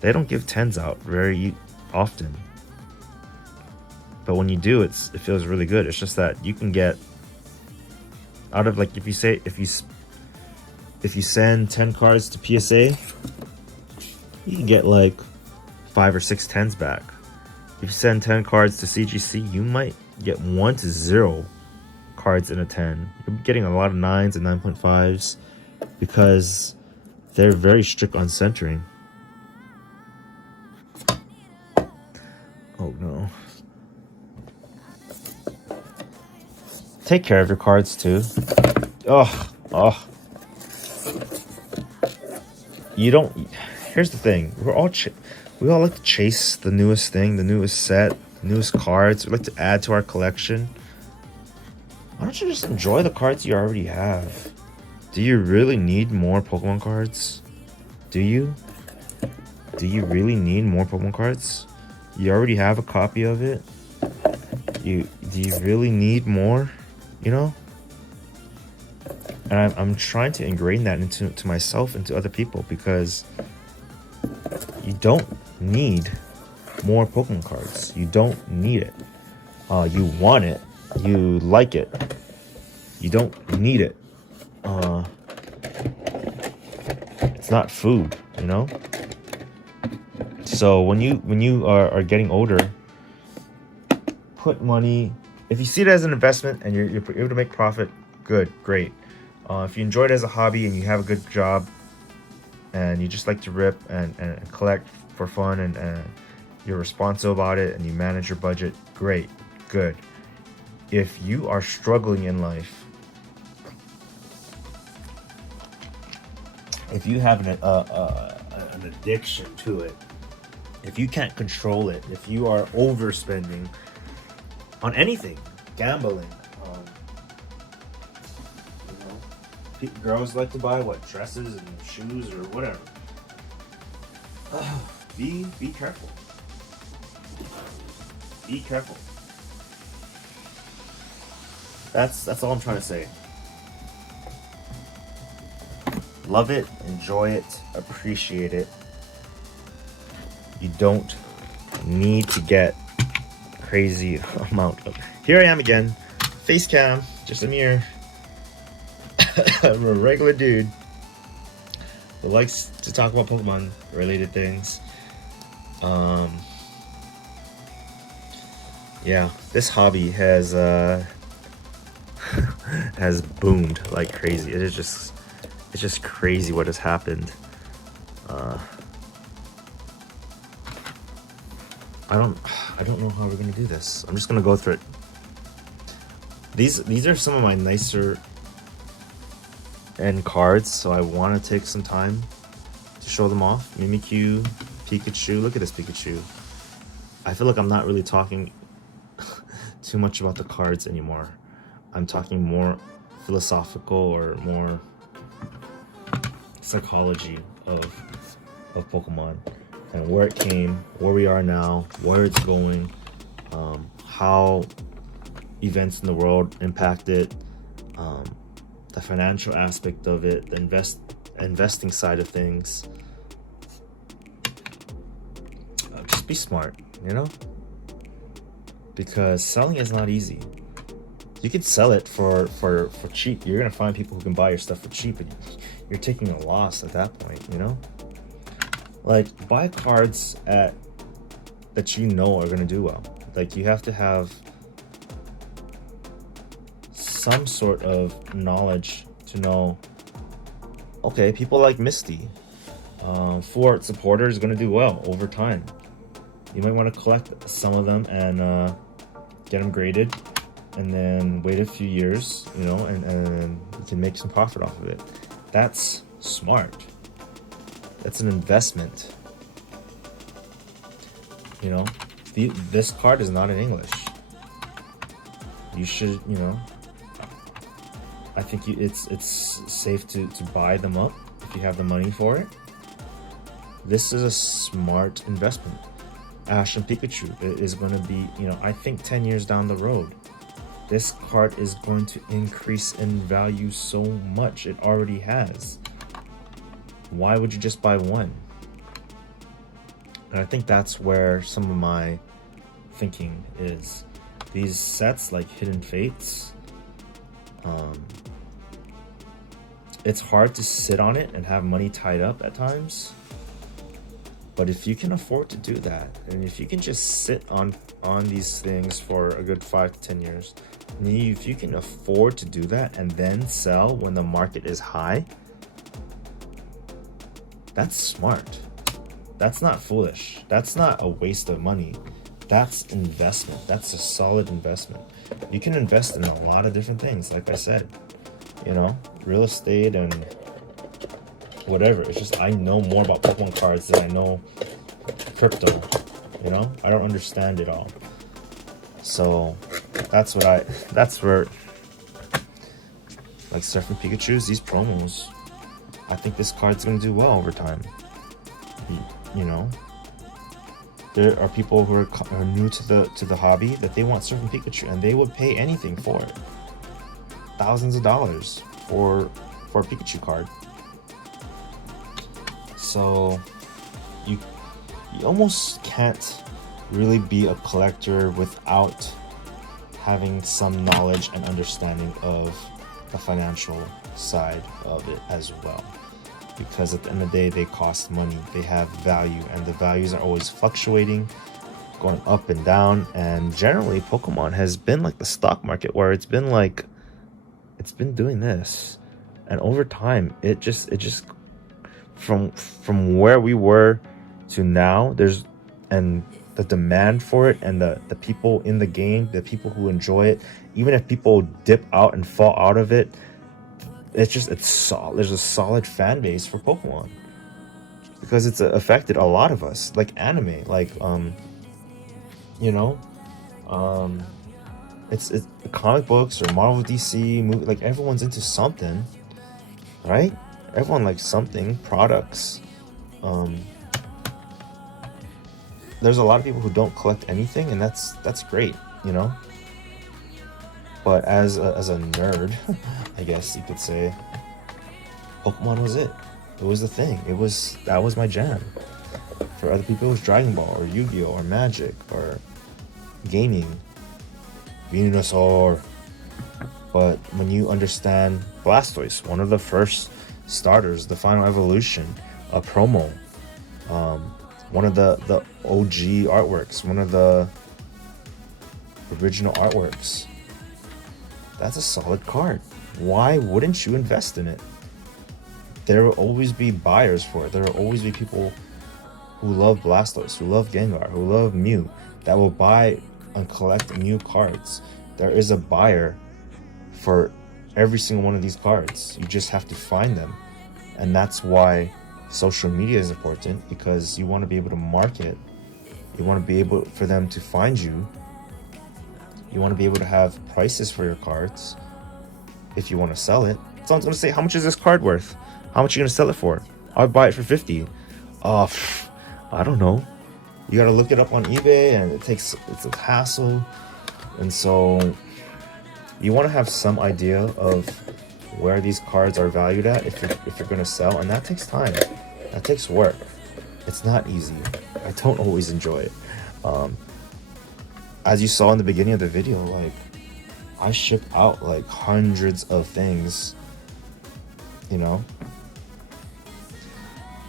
They don't give 10s out very often, but when you do, it feels really good. It's just that you can get out of, like, if you send 10 cards to PSA, you can get like 5 or 6 10s back. If you send 10 cards to CGC, you might get 1 to 0 cards in a 10. You're getting a lot of 9s and 9.5s because they're very strict on centering. Oh no. Take care of your cards too. Oh. You don't. Here's the thing. We all like to chase the newest thing, the newest set, the newest cards. We like to add to our collection. Why don't you just enjoy the cards you already have? Do you really need more Pokemon cards? Do you? Do you really need more Pokemon cards? You already have a copy of it. Do you really need more? You know? And I'm trying to ingrain that into myself and to other people, because you don't need more Pokemon cards. You don't need it. You want it. You like it. You don't need it. It's not food, you know? So when you are getting older, put money. If you see it as an investment and you're able to make profit, good, great. If you enjoy it as a hobby and you have a good job and you just like to rip and collect for fun, and you're responsible about it and you manage your budget, great, good. If you are struggling in life, if you have an addiction to it, if you can't control it, if you are overspending on anything, gambling, girls like to buy dresses and shoes or whatever. Be careful. Be careful. That's all I'm trying to say. Love it, enjoy it, appreciate it. You don't need to get crazy amount of... Here I am again, face cam, just a mirror. I'm a regular dude who likes to talk about Pokemon related things. Yeah, this hobby has has boomed like crazy. It's just crazy what has happened. I don't I don't know how we're gonna do this. I'm just gonna go through it. These are some of my nicer end cards, so I want to take some time to show them off. Mimikyu, Pikachu. Look at this Pikachu. I feel like I'm not really talking too much about the cards anymore. I'm talking more philosophical or more psychology of Pokemon and where it came, where we are now, where it's going, how events in the world impact it, the financial aspect of it, the investing side of things. Just be smart, you know? Because selling is not easy. You can sell it for cheap. You're gonna find people who can buy your stuff for cheap, and you're taking a loss at that point, you know? Like, buy cards that you know are gonna do well. Like, you have to have some sort of knowledge to know, okay, people like Misty. Fort supporter is gonna do well over time. You might want to collect some of them and get them graded, and then wait a few years, you know, and you can make some profit off of it. That's smart. That's an investment. You know, this card is not in English. You should, you know, I think it's safe to buy them up if you have the money for it. This is a smart investment. Ash and Pikachu is going to be, you know, I think 10 years down the road, this card is going to increase in value so much. It already has. Why would you just buy one? And I think that's where some of my thinking is. These sets like Hidden Fates, it's hard to sit on it and have money tied up at times. But if you can afford to do that, and if you can just sit on these things for a good 5 to 10 years, and if you can afford to do that and then sell when the market is high, that's smart. That's not foolish. That's not a waste of money. That's investment. That's a solid investment. You can invest in a lot of different things, like I said, you know, real estate and whatever. It's just I know more about Pokemon cards than I know crypto, you know? I don't understand it all. So that's where, like Surfing Pikachu's, these promos, I think this card's gonna do well over time. You know, there are people who are new to the hobby that they want Surfing Pikachu, and they would pay anything for it. Thousands of dollars for a Pikachu card. So you almost can't really be a collector without having some knowledge and understanding of the financial side of it as well. Because at the end of the day, they cost money, they have value, and the values are always fluctuating, going up and down. And generally, Pokemon has been like the stock market, where it's been doing this, and over time, it just from where we were to now, and the demand for it, and the people in the game, the people who enjoy it, even if people dip out and fall out of it, it's solid. There's a solid fan base for Pokemon because it's affected a lot of us, like anime, like you know, it's comic books or Marvel, DC movie, like everyone's into something, right? Everyone likes something, products. There's a lot of people who don't collect anything, and that's great, you know. But as a nerd, I guess you could say, Pokemon was it. It was the thing. That was my jam. For other people, it was Dragon Ball or Yu-Gi-Oh or Magic or gaming, Venusaur. But when you understand Blastoise, one of the first starters, the final evolution, a promo, one of the OG artworks, one of the original artworks. That's a solid card. Why wouldn't you invest in it? There will always be buyers for it. There will always be people who love Blastoise, who love Gengar, who love Mew, that will buy and collect Mew cards. There is a buyer for every single one of these cards. You just have to find them. And that's why social media is important, because you want to be able to market. You want to be able for them to find you. You want to be able to have prices for your cards if you want to sell it. Someone's going to say, how much is this card worth? How much are you going to sell it for? I would buy it for 50. I don't know. You got to look it up on eBay, and it's a hassle. And so you want to have some idea of where these cards are valued at if you're going to sell, and that takes time. That takes work. It's not easy. I don't always enjoy it. As you saw in the beginning of the video, like, I ship out like hundreds of things, you know,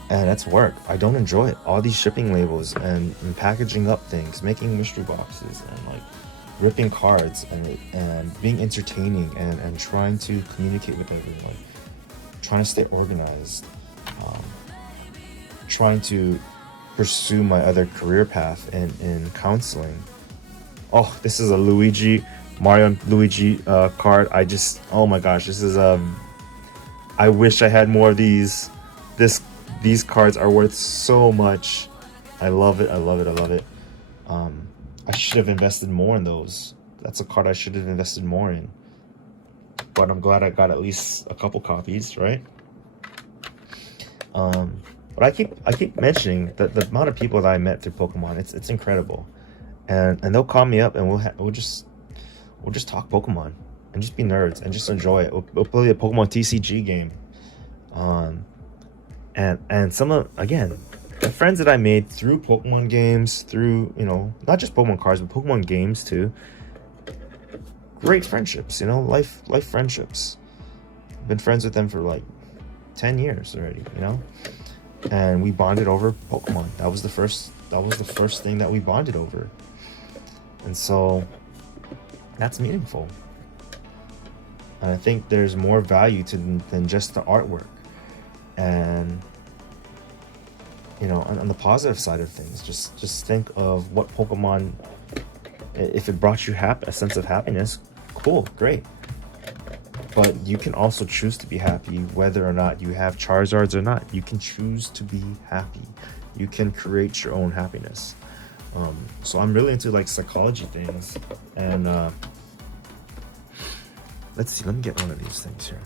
and it's work. I don't enjoy it. All these shipping labels and packaging up things, making mystery boxes, and like ripping cards, and being entertaining, and trying to communicate with everyone, trying to stay organized, trying to pursue my other career path in counseling. Oh, this is a Mario and Luigi card. Oh my gosh, this is I wish I had more of these. These cards are worth so much. I love it. I love it. I love it. I should have invested more in those. That's a card I should have invested more in. But I'm glad I got at least a couple copies, right? But I keep mentioning that the amount of people that I met through Pokemon, it's incredible. And they'll call me up, and we'll just talk Pokemon and just be nerds and just enjoy it. We'll play a Pokemon TCG game. And some of, again, the friends that I made through Pokemon games, through, you know, not just Pokemon cards, but Pokemon games too. Great friendships, you know, life friendships. Been friends with them for like 10 years already, you know? And we bonded over Pokemon. That was the first thing that we bonded over. And so that's meaningful. And I think there's more value than just the artwork. And, you know, on the positive side of things, just think of what Pokemon, if it brought you a sense of happiness, cool, great. But you can also choose to be happy whether or not you have Charizards or not. You can choose to be happy. You can create your own happiness. So I'm really into like psychology things, and let's see. Let me get one of these things here.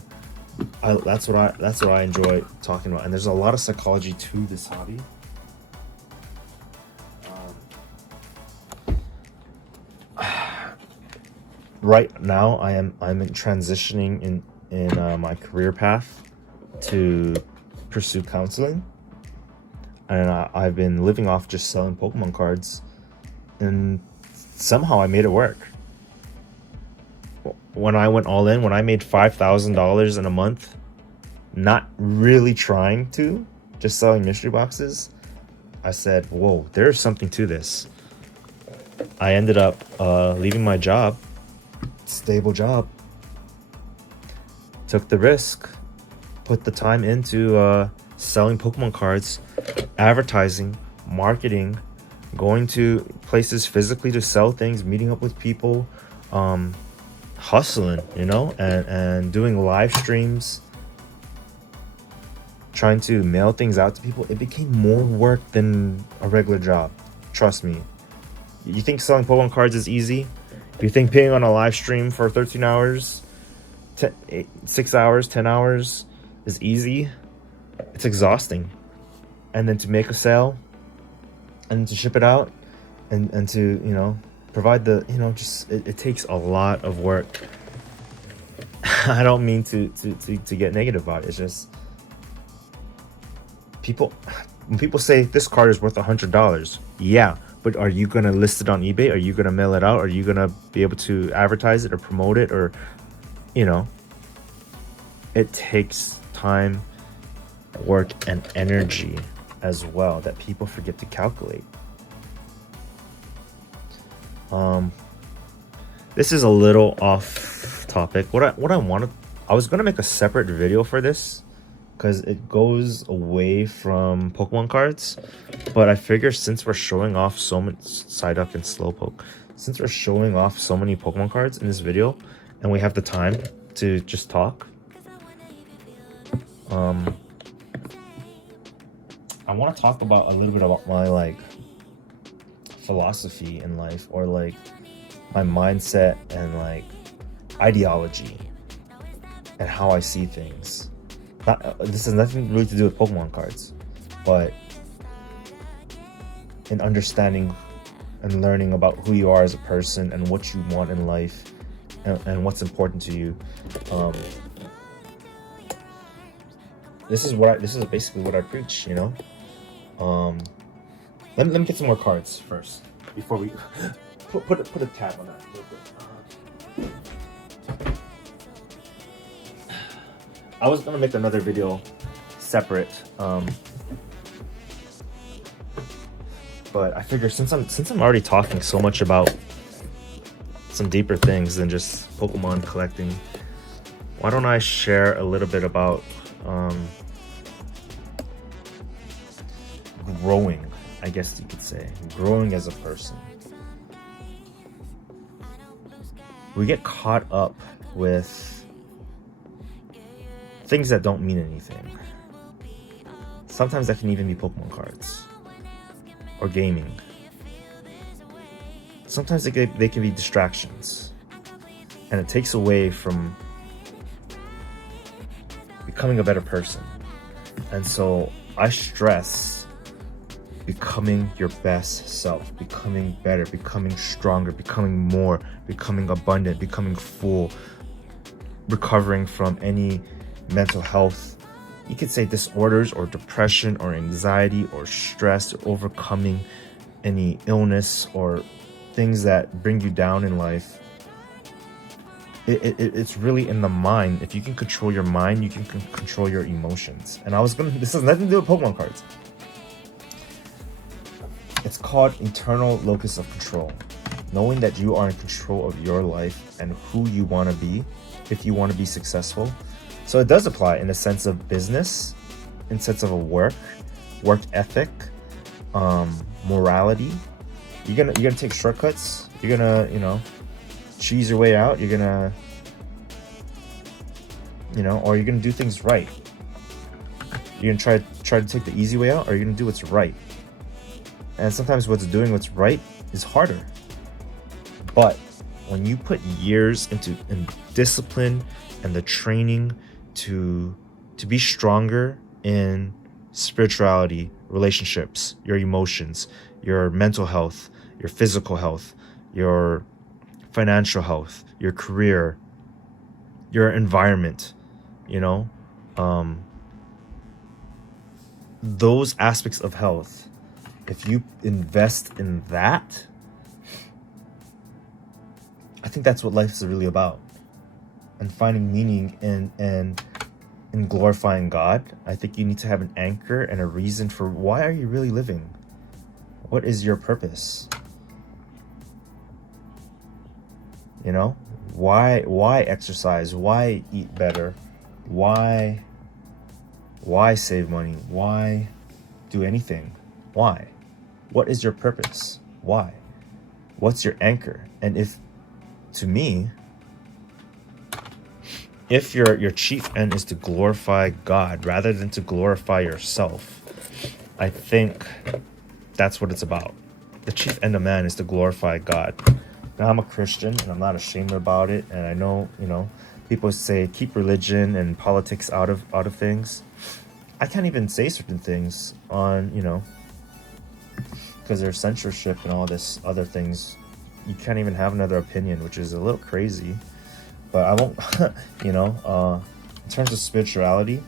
That's what I enjoy talking about, and there's a lot of psychology to this hobby. Right now, I'm transitioning in my career path to pursue counseling, and I've been living off just selling Pokemon cards, and somehow I made it work. When I went all in, when I made $5,000 in a month, not really trying to, just selling mystery boxes, I said, whoa, there's something to this. I ended up leaving my job, stable job, took the risk, put the time into selling Pokemon cards, advertising, marketing, going to places physically to sell things, meeting up with people, hustling, you know, and doing live streams, trying to mail things out to people. It became more work than a regular job. Trust me. You think selling Pokemon cards is easy? You think being on a live stream for 13 hours, 6 hours, 10 hours is easy? It's exhausting. And then to make a sale, and to ship it out, and to, you know, provide the, you know, just it takes a lot of work. I don't mean to get negative about it. It's just when people say this card is worth $100, yeah, but are you gonna list it on eBay? Are you gonna mail it out? Are you gonna be able to advertise it or promote it? Or, you know, it takes time, work, and energy as well that people forget to calculate. This is a little off topic. What I wanted, I was gonna make a separate video for this because it goes away from Pokemon cards, but I figure since we're showing off so much Psyduck and Slowpoke, since we're showing off so many Pokemon cards in this video, and we have the time to just talk, I want to talk about a little bit about my like philosophy in life, or like my mindset and like ideology and how I see things. This has nothing really to do with Pokemon cards, but in understanding and learning about who you are as a person and what you want in life and what's important to you. This is basically what I preach, you know. Let me get some more cards first before we put a tab on that real quick. I was gonna make another video separate, but I figure since I'm already talking so much about some deeper things than just Pokemon collecting, why don't I share a little bit about growing, I guess you could say, growing as a person. We get caught up with things that don't mean anything. Sometimes that can even be Pokemon cards or gaming. Sometimes they can be distractions, and it takes away from becoming a better person. And so I stress becoming your best self, becoming better, becoming stronger, becoming more, becoming abundant, becoming full, recovering from any mental health, you could say, disorders or depression or anxiety or stress, or overcoming any illness or things that bring you down in life. It's really in the mind. If you can control your mind, you can control your emotions. And this has nothing to do with Pokemon cards. It's called internal locus of control. Knowing that you are in control of your life and who you want to be, if you want to be successful. So it does apply in the sense of business, in sense of a work ethic, morality. You're gonna take shortcuts. You're gonna, cheese your way out. You're gonna, or you're gonna do things right. You're gonna try to take the easy way out, or you're gonna do what's right. And sometimes doing what's right is harder. But when you put years in discipline and the training to be stronger in spirituality, relationships, your emotions, your mental health, your physical health, your financial health, your career, your environment, those aspects of health, if you invest in that, I think that's what life is really about. And finding meaning in glorifying God. I think you need to have an anchor and a reason for why are you really living? What is your purpose? Why exercise? Why eat better? Why save money? Why do anything? Why? What is your purpose? Why? What's your anchor? And if your chief end is to glorify God rather than to glorify yourself, I think that's what it's about. The chief end of man is to glorify God. Now, I'm a Christian and I'm not ashamed about it. And I know, people say keep religion and politics out of things. I can't even say certain things on, because there's censorship and all this other things. You can't even have another opinion, which is a little crazy. But I won't, in terms of spirituality,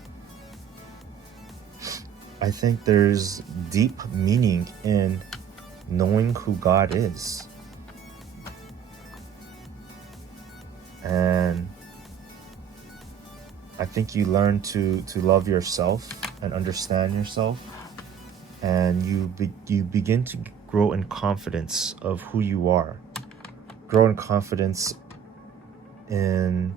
I think there's deep meaning in knowing who God is. And I think you learn to love yourself and understand yourself, and you begin to grow in confidence of who you are. grow in confidence in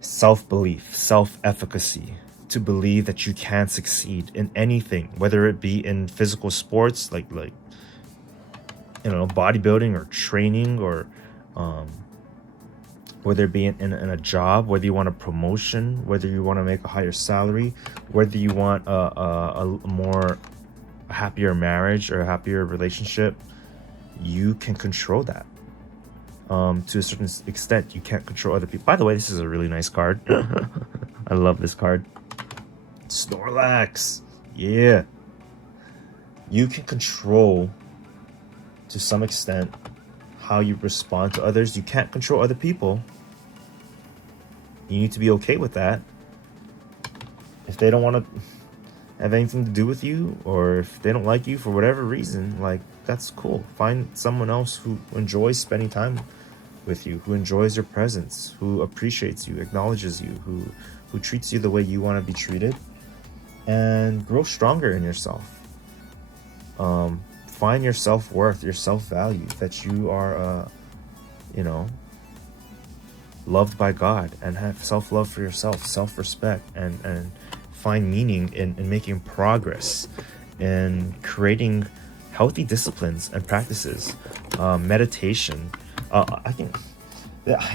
self-belief, self-efficacy, to believe that you can succeed in anything, whether it be in physical sports like you know, bodybuilding or training, or whether it be in a job, whether you want a promotion, whether you want to make a higher salary, whether you want a happier marriage or a happier relationship. You can control that. To a certain extent, you can't control other people. By the way, this is a really nice card. I love this card. Snorlax. Yeah. You can control, to some extent, how you respond to others. You can't control other people. You need to be okay with that. If they don't want to have anything to do with you, or if they don't like you for whatever reason, like, that's cool. Find someone else who enjoys spending time with you, who enjoys your presence, who appreciates you, acknowledges you, who treats you the way you want to be treated, and grow stronger in yourself. Find your self-worth, your self-value, that you are, you know, loved by God, and have self-love for yourself, self-respect, and find meaning in making progress, in creating healthy disciplines and practices. Meditation. I think,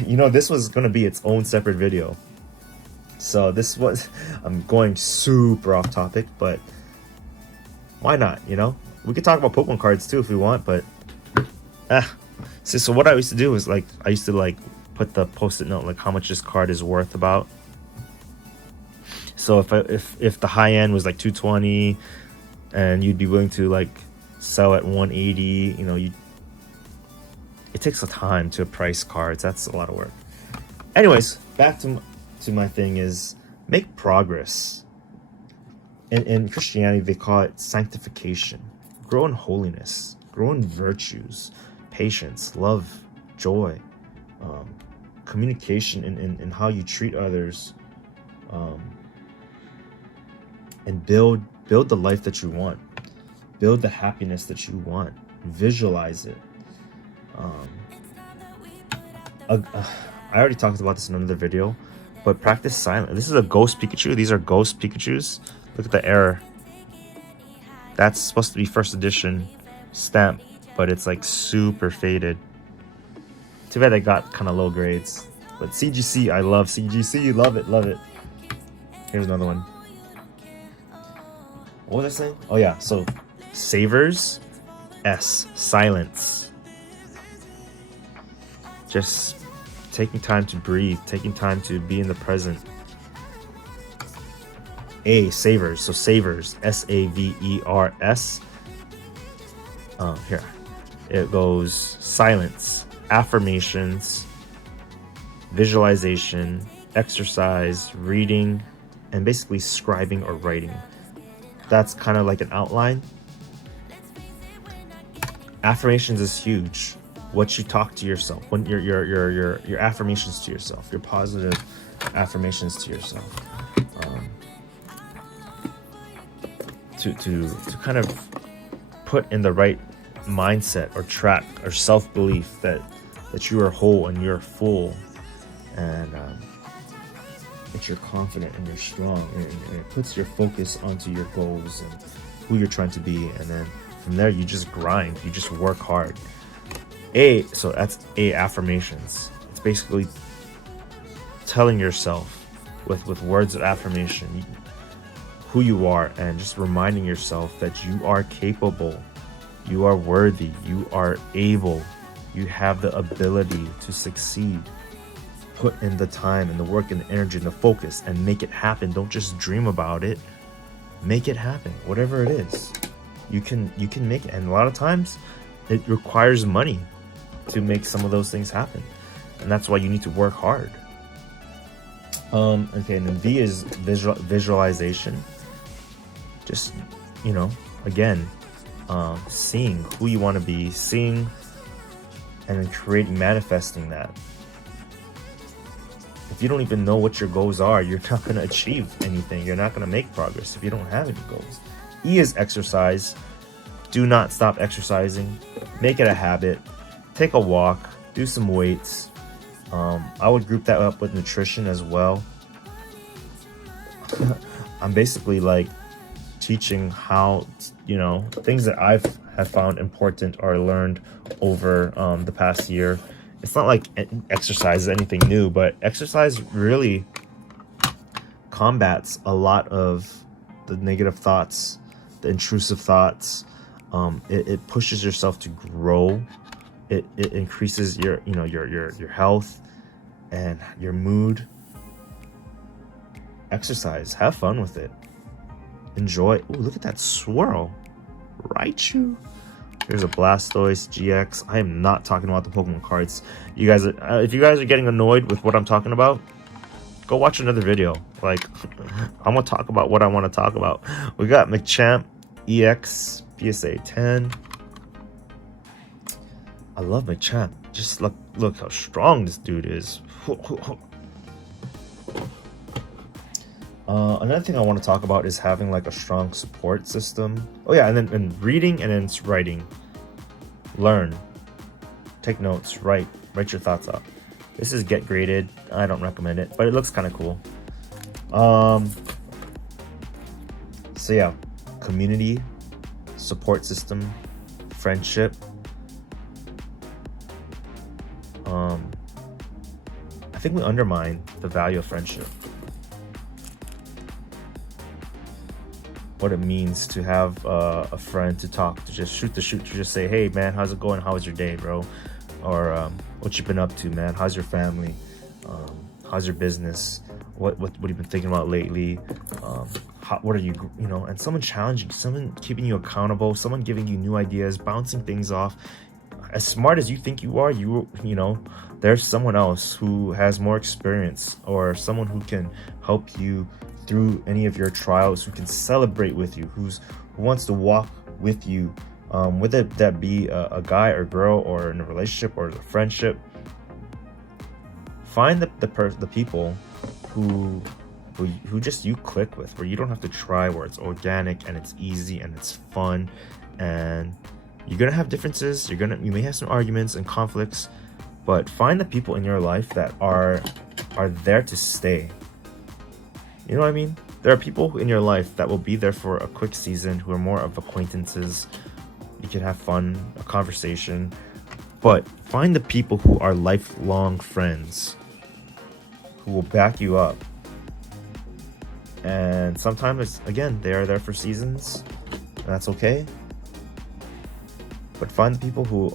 you know, this was going to be its own separate video. So this was, I'm going super off topic, but why not, you know? We could talk about Pokemon cards too if we want, but so what I used to do is, like, I used to like put the post-it note, like, how much this card is worth about. So if the high end was like 220 and you'd be willing to like sell at 180, you know, it takes a time to price cards. That's a lot of work. Anyways, back to my thing is, make progress. In Christianity, they call it sanctification. Grow in holiness, grow in virtues, patience, love, joy, communication in how you treat others, and build the life that you want, build the happiness that you want, visualize it. I already talked about this in another video, but practice silence. This is a ghost Pikachu. These are ghost Pikachus. Look at the error. That's supposed to be first edition stamp, but it's like super faded. Too bad I got kind of low grades. But CGC, I love CGC. Love it, love it. Here's another one. What was I saying? Oh yeah, so savers, S, silence. Just taking time to breathe, taking time to be in the present. A, savers. So savers, S-A-V-E-R-S. Here. It goes silence, affirmations, visualization, exercise, reading, and basically scribing or writing. That's kind of like an outline. Affirmations is huge. What you talk to yourself, when your affirmations to yourself, your positive affirmations to yourself. To kind of put in the right mindset or track or self-belief that you are whole and you're full, and that you're confident and you're strong, and it puts your focus onto your goals and who you're trying to be, and then from there you just grind, you just work hard. So that's A, affirmations. It's basically telling yourself with words of affirmation who you are, and just reminding yourself that you are capable, you are worthy, you are able, you have the ability to succeed. Put in the time and the work and the energy and the focus and make it happen. Don't just dream about it. Make it happen. Whatever it is, you can make it. And a lot of times it requires money to make some of those things happen, and that's why you need to work hard. Okay, and then V is visualization. Just, you know, again, seeing who you want to be, seeing, and then manifesting that. If you don't even know what your goals are, you're not going to achieve anything. You're not going to make progress if you don't have any goals. E is exercise. Do not stop exercising. Make it a habit. take a walk, do some weights. I would group that up with nutrition as well. I'm basically like teaching how, you know, things that have found important or learned over the past year. It's not like exercise is anything new, but exercise really combats a lot of the negative thoughts, the intrusive thoughts. It pushes yourself to grow. It increases your, you know, your health and your mood. Exercise, have fun with it, enjoy. Ooh, look at that swirl. Raichu. Here's a Blastoise GX. I am not talking about the Pokemon cards. You guys are, if you guys are getting annoyed with what I'm talking about, go watch another video. Like, I'm gonna talk about what I want to talk about. We got Machamp EX PSA 10. I love Machamp. Just look how strong this dude is. Another thing I want to talk about is having like a strong support system. Oh yeah, and then reading and then writing. Learn, take notes, write your thoughts up. This is Get Graded. I don't recommend it, but it looks kind of cool. So yeah, community, support system, friendship. I think we undermine the value of friendship. What it means to have a friend to talk to, just shoot, to just say, hey man, how's it going, how was your day, bro? Or what you been up to, man? How's your family? How's your business? What have you been thinking about lately? What are you, you know? And someone challenging, someone keeping you accountable, someone giving you new ideas, bouncing things off. As smart as you think you are, you know, there's someone else who has more experience, or someone who can help you through any of your trials, who can celebrate with you, who wants to walk with you, whether that be a guy or girl, or in a relationship or a friendship. Find the people who just you click with, where you don't have to try, where it's organic and it's easy and it's fun. And you're gonna have differences, you may have some arguments and conflicts, but find the people in your life that are there to stay. You know what I mean? There are people in your life that will be there for a quick season, who are more of acquaintances. You can have fun, a conversation, but find the people who are lifelong friends, who will back you up. And sometimes, again, they are there for seasons, and that's okay. But find the people who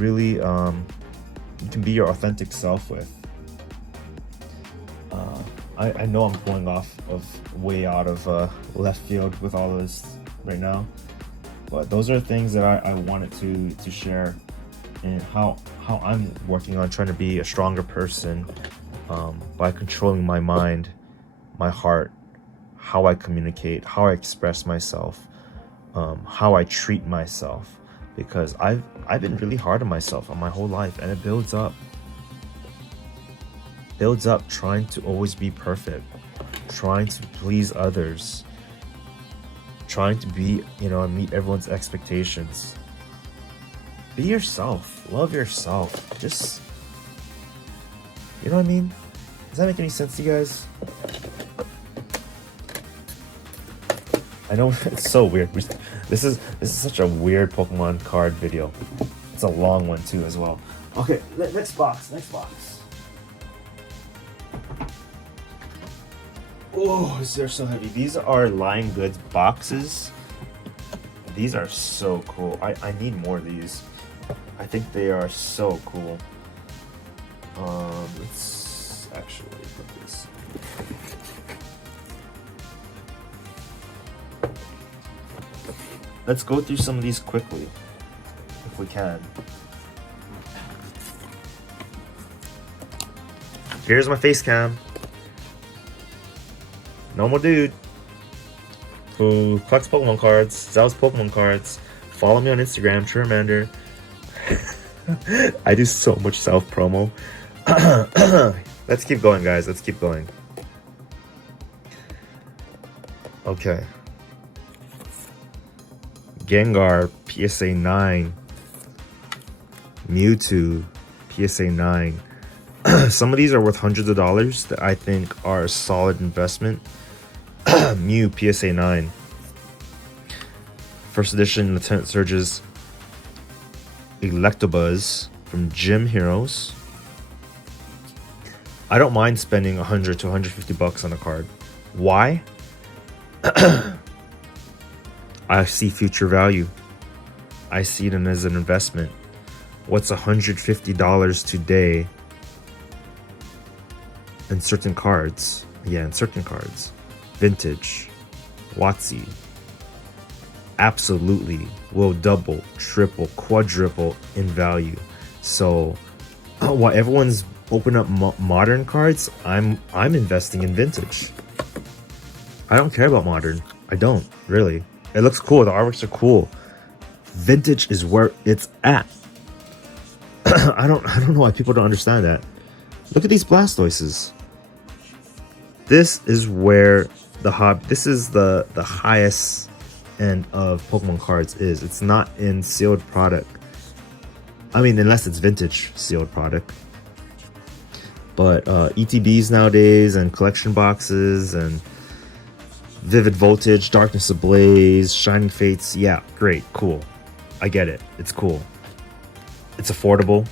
really you can be your authentic self with. I know I'm going off of way out of left field with all this right now, but those are things that I wanted to share, and how I'm working on trying to be a stronger person by controlling my mind, my heart, how I communicate, how I express myself, how I treat myself, because I've been really hard on myself on my whole life, and it builds up, trying to always be perfect, trying to please others, trying to be, you know, meet everyone's expectations. Be yourself, love yourself, just, you know what I mean? Does that make any sense to you guys? I know it's so weird. This is such a weird Pokemon card video. It's a long one too as well. Okay, next box. Oh, they're so heavy. These are Line Goods boxes. These are so cool. I need more of these. I think they are so cool. Let's actually put this. Let's go through some of these quickly, if we can. Here's my face cam. Normal dude who collects Pokemon cards, sells Pokemon cards. Follow me on Instagram, Churmander. I do so much self promo. Let's keep going, guys. Let's keep going. Okay. Gengar PSA 9. Mewtwo, PSA 9. Some of these are worth hundreds of dollars that I think are a solid investment. Mew, PSA 9. First edition Lieutenant Surge's Electabuzz from Gym Heroes. I don't mind spending 100 to 150 bucks on a card. Why? I see future value. I see it as an investment. What's $150 today in certain cards? Yeah, in certain cards. Vintage, WotC, absolutely will double, triple, quadruple in value. So while everyone's open up modern cards, I'm investing in vintage. I don't care about modern. I don't really. It looks cool. The artworks are cool. Vintage is where it's at. I don't know why people don't understand that. Look at these Blastoises. This is where this is the highest end of Pokemon cards is. It's not in sealed product. I mean, unless it's vintage sealed product. But ETBs nowadays and collection boxes and Vivid Voltage, Darkness Ablaze, Shining Fates. Yeah, great, cool. I get it. It's cool. It's affordable.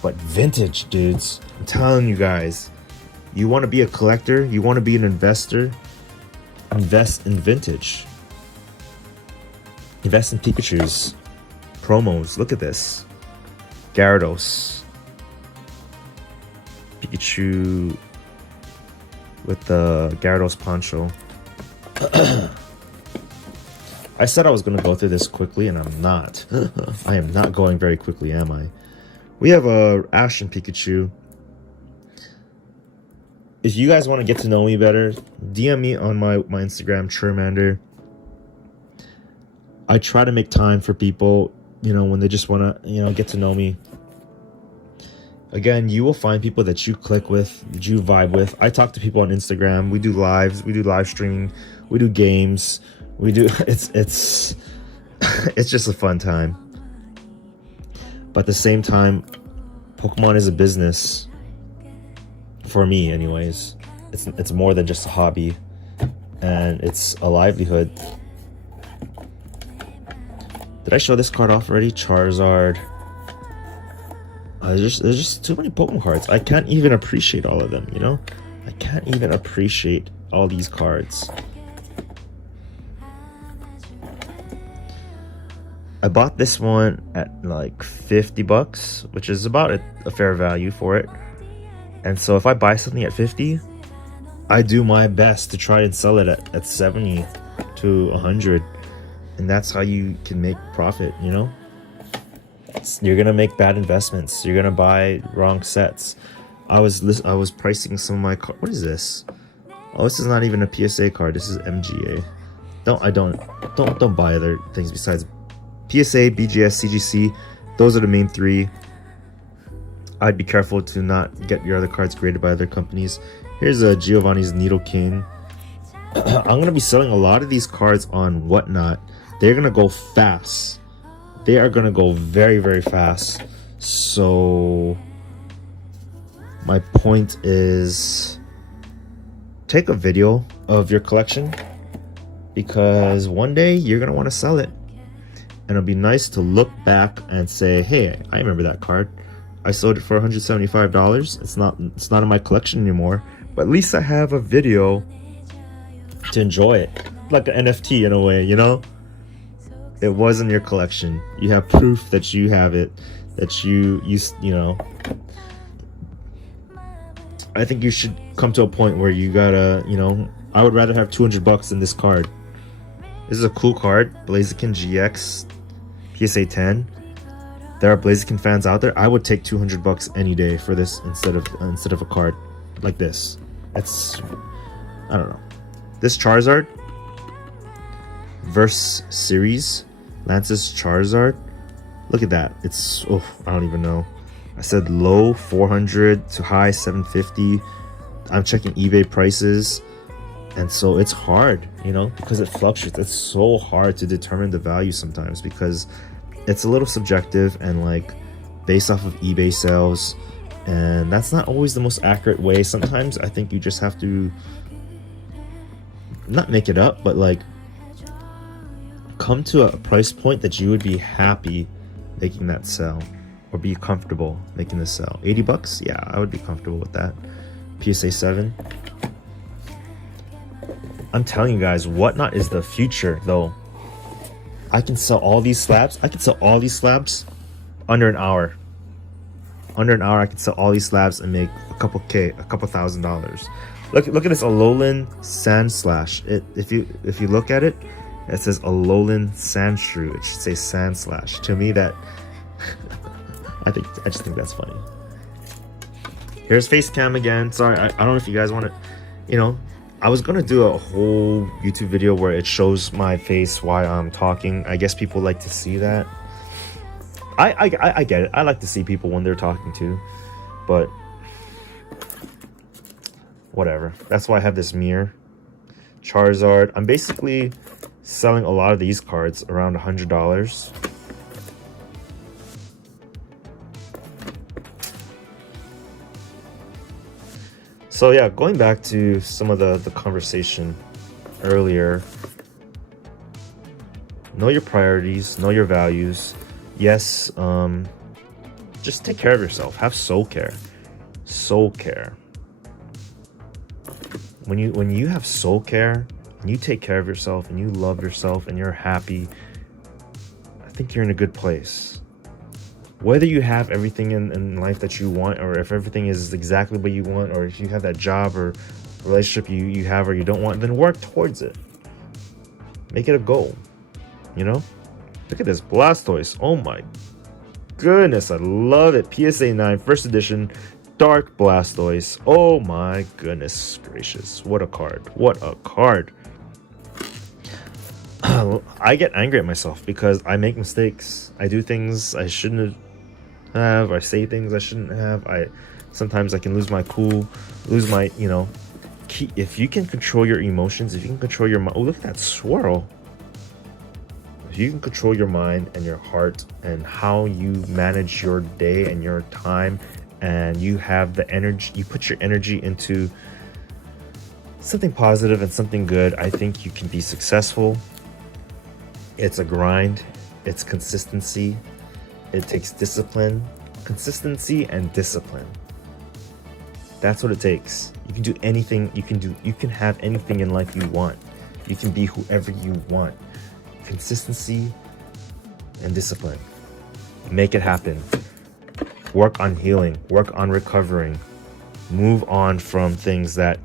But vintage, dudes. I'm telling you guys. You want to be a collector? You want to be an investor? Invest in vintage. Invest in Pikachu's. Promos. Look at this. Gyarados. Pikachu with the Gyarados poncho. I said I was going to go through this quickly, and I'm not. I am not going very quickly, am I? We have a Ash and Pikachu. If you guys want to get to know me better, DM me on my Instagram, Churmander. I try to make time for people, you know, when they just want to, you know, get to know me. Again, you will find people that you click with, that you vibe with. I talk to people on Instagram. We do lives. We do live streaming. We do games. We do. It's just a fun time. But at the same time, Pokemon is a business. For me, anyways. It's more than just a hobby, and it's a livelihood. Did I show this card off already? Charizard. There's just too many Pokemon cards. I can't even appreciate all of them, you know? I can't even appreciate all these cards. I bought this one at like 50 bucks, which is about a fair value for it. And so if I buy something at 50, I do my best to try and sell it at 70 to 100. And that's how you can make profit, you know? You're gonna make bad investments. You're gonna buy wrong sets. I was pricing some of my cards. What is this? Oh, this is not even a PSA card. This is MGA. Don't buy other things besides PSA, BGS, CGC. Those are the main three. I'd be careful to not get your other cards graded by other companies. Here's a Giovanni's Needle King. I'm gonna be selling a lot of these cards on Whatnot. They're gonna go fast. They are gonna go very, very fast. So my point is, take a video of your collection, because one day you're gonna want to sell it, and it'll be nice to look back and say, hey, I remember that card. I sold it for $175. It's not in my collection anymore, but at least I have a video to enjoy it, like an NFT in a way, you know? It was in your collection. You have proof that you have it, that you know. I think you should come to a point where you gotta, you know, I would rather have 200 bucks than this card. This is a cool card, Blaziken GX, PSA 10. There are Blaziken fans out there. I would take 200 bucks any day for this instead of a card like this. That's, I don't know. This Charizard Verse Series Lance's Charizard. Look at that. It's, oh, I don't even know. I said low 400 to high 750. I'm checking eBay prices, and so it's hard, you know, because it fluctuates. It's so hard to determine the value sometimes because it's a little subjective, and like based off of eBay sales, and that's not always the most accurate way. Sometimes I think you just have to not make it up, but like come to a price point that you would be happy making that sell, or be comfortable making the sell. 80 bucks? Yeah, I would be comfortable with that. PSA 7. I'm telling you guys, Whatnot is the future though. I can sell all these slabs. I can sell all these slabs under an hour. Under an hour, I can sell all these slabs and make a couple $1,000. Look at this Alolan Sand Slash. If you look at it, it says Alolan Sand Shrew. It should say Sand Slash. To me, that I just think that's funny. Here's face cam again. Sorry, I don't know if you guys want to, you know, I was gonna do a whole YouTube video where it shows my face while I'm talking. I guess people like to see that. I get it. I like to see people when they're talking too, but whatever. That's why I have this mirror. Charizard. I'm basically selling a lot of these cards around $100. So yeah, going back to some of the conversation earlier, know your priorities, know your values. Yes, just take care of yourself. Have soul care. Soul care. When you have soul care and you take care of yourself and you love yourself and you're happy, I think you're in a good place. Whether you have everything in life that you want, or if everything is exactly what you want, or if you have that job or relationship you have or you don't want, then work towards it. Make it a goal, you know? Look at this Blastoise. Oh my goodness, I love it. PSA 9, first edition, Dark Blastoise. Oh my goodness gracious. What a card. What a card. I get angry at myself because I make mistakes. I do things I shouldn't have. I say things I shouldn't have. Sometimes I can lose my cool, lose my, you know, if you can control your emotions, if you can control your mind. Oh, look at that swirl. If you can control your mind and your heart and how you manage your day and your time, and you have the energy, you put your energy into something positive and something good, I think you can be successful. It's a grind. It's consistency. It takes discipline, consistency, and discipline. That's what it takes. You can do anything. You can have anything in life you want. You can be whoever you want. Consistency and discipline. Make it happen. Work on healing. Work on recovering. Move on from things that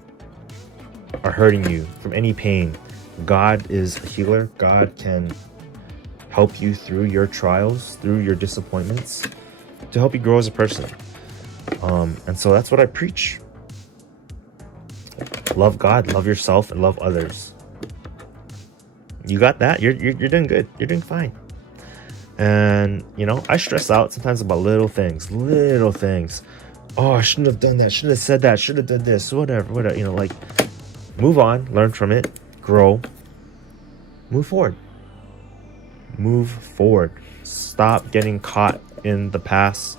are hurting you, from any pain. God is a healer. God can help you through your trials, through your disappointments, to help you grow as a person. And so that's what I preach. Love God, love yourself, and love others. You got that? You're doing good. You're doing fine. And you know, I stress out sometimes about little things. Oh, I shouldn't have done that. Shouldn't have said that. Should have done this. Whatever. You know, like, move on, learn from it, grow, move forward. Move forward. Stop getting caught in the past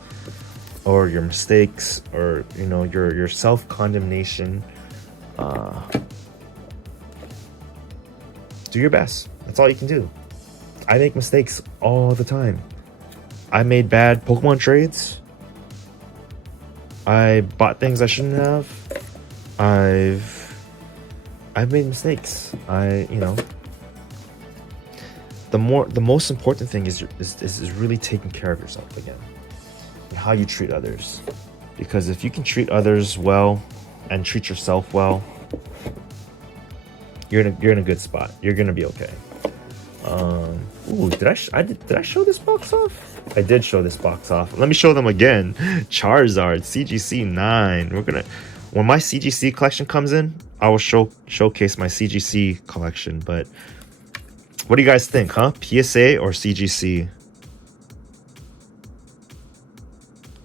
or your mistakes, or you know, your self-condemnation. Do your best. That's all you can do. I make mistakes all the time. I made bad Pokemon trades. I bought things I shouldn't have. I've made mistakes. You know, the most important thing is really taking care of yourself again, and how you treat others. Because if you can treat others well and treat yourself well, you're in a good spot. You're gonna be okay. Ooh, did I show this box off? I did show this box off. Let me show them again. Charizard CGC 9. When my CGC collection comes in, I will showcase my CGC collection. But what do you guys think, huh? PSA or CGC?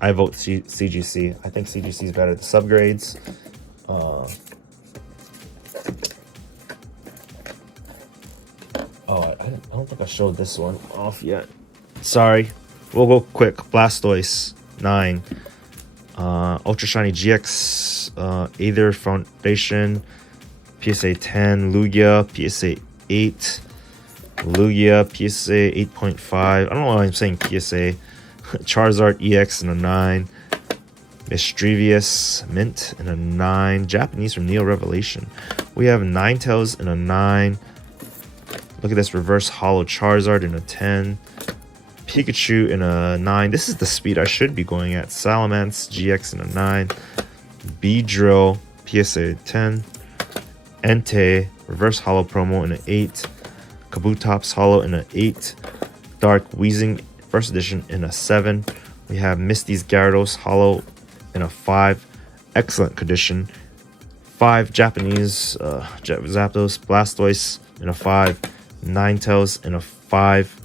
I vote CGC. I think CGC is better. The subgrades. I don't think I showed this one off yet. Sorry. We'll go quick. Blastoise 9. Ultra Shiny GX, Aether Foundation, PSA 10, Lugia, PSA 8, Lugia, PSA 8.5. I don't know why I'm saying PSA. Charizard EX in a 9. Mischievous Mint in a 9. Japanese from Neo Revelation. We have Ninetales in a 9. Look at this reverse holo Charizard in a 10. Pikachu in a 9. This is the speed I should be going at. Salamence GX in a 9. Beedrill PSA 10. Entei reverse holo promo in an 8. Kabutops holo in an 8. Dark Weezing first edition in a 7. We have Misty's Gyarados holo in a 5. Excellent condition. 5 Japanese Zapdos Blastoise in a 5. Ninetales in a 5.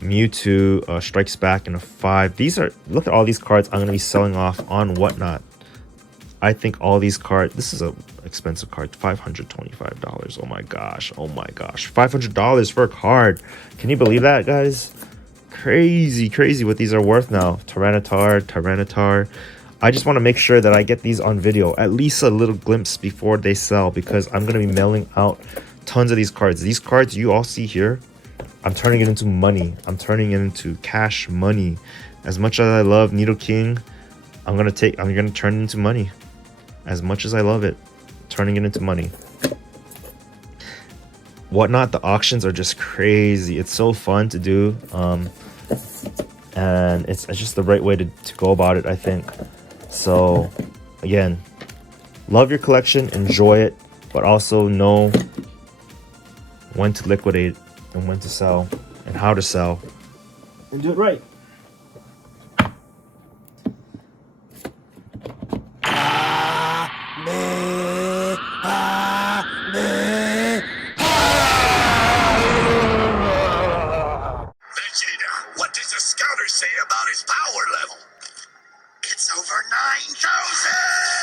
Mewtwo Strikes Back in a 5. These are, look at all these cards I'm going to be selling off on Whatnot. I think all these cards, this is a expensive card, $525. Oh my gosh, oh my gosh, $500 for a card. Can you believe that, guys? Crazy, crazy what these are worth now. Tyranitar. I just want to make sure that I get these on video, at least a little glimpse before they sell, because I'm going to be mailing out tons of these cards. These cards you all see here, I'm turning it into money. I'm turning it into cash money. As much as I love Nidoking, I'm gonna turn it into money. As much as I love it, turning it into money. Whatnot, the auctions are just crazy. It's so fun to do. And it's just the right way to go about it, I think. So again, love your collection, enjoy it, but also know when to liquidate and when to sell and how to sell, and do it right. Vegeta, what does the scouter say about his power level? It's over 9,000!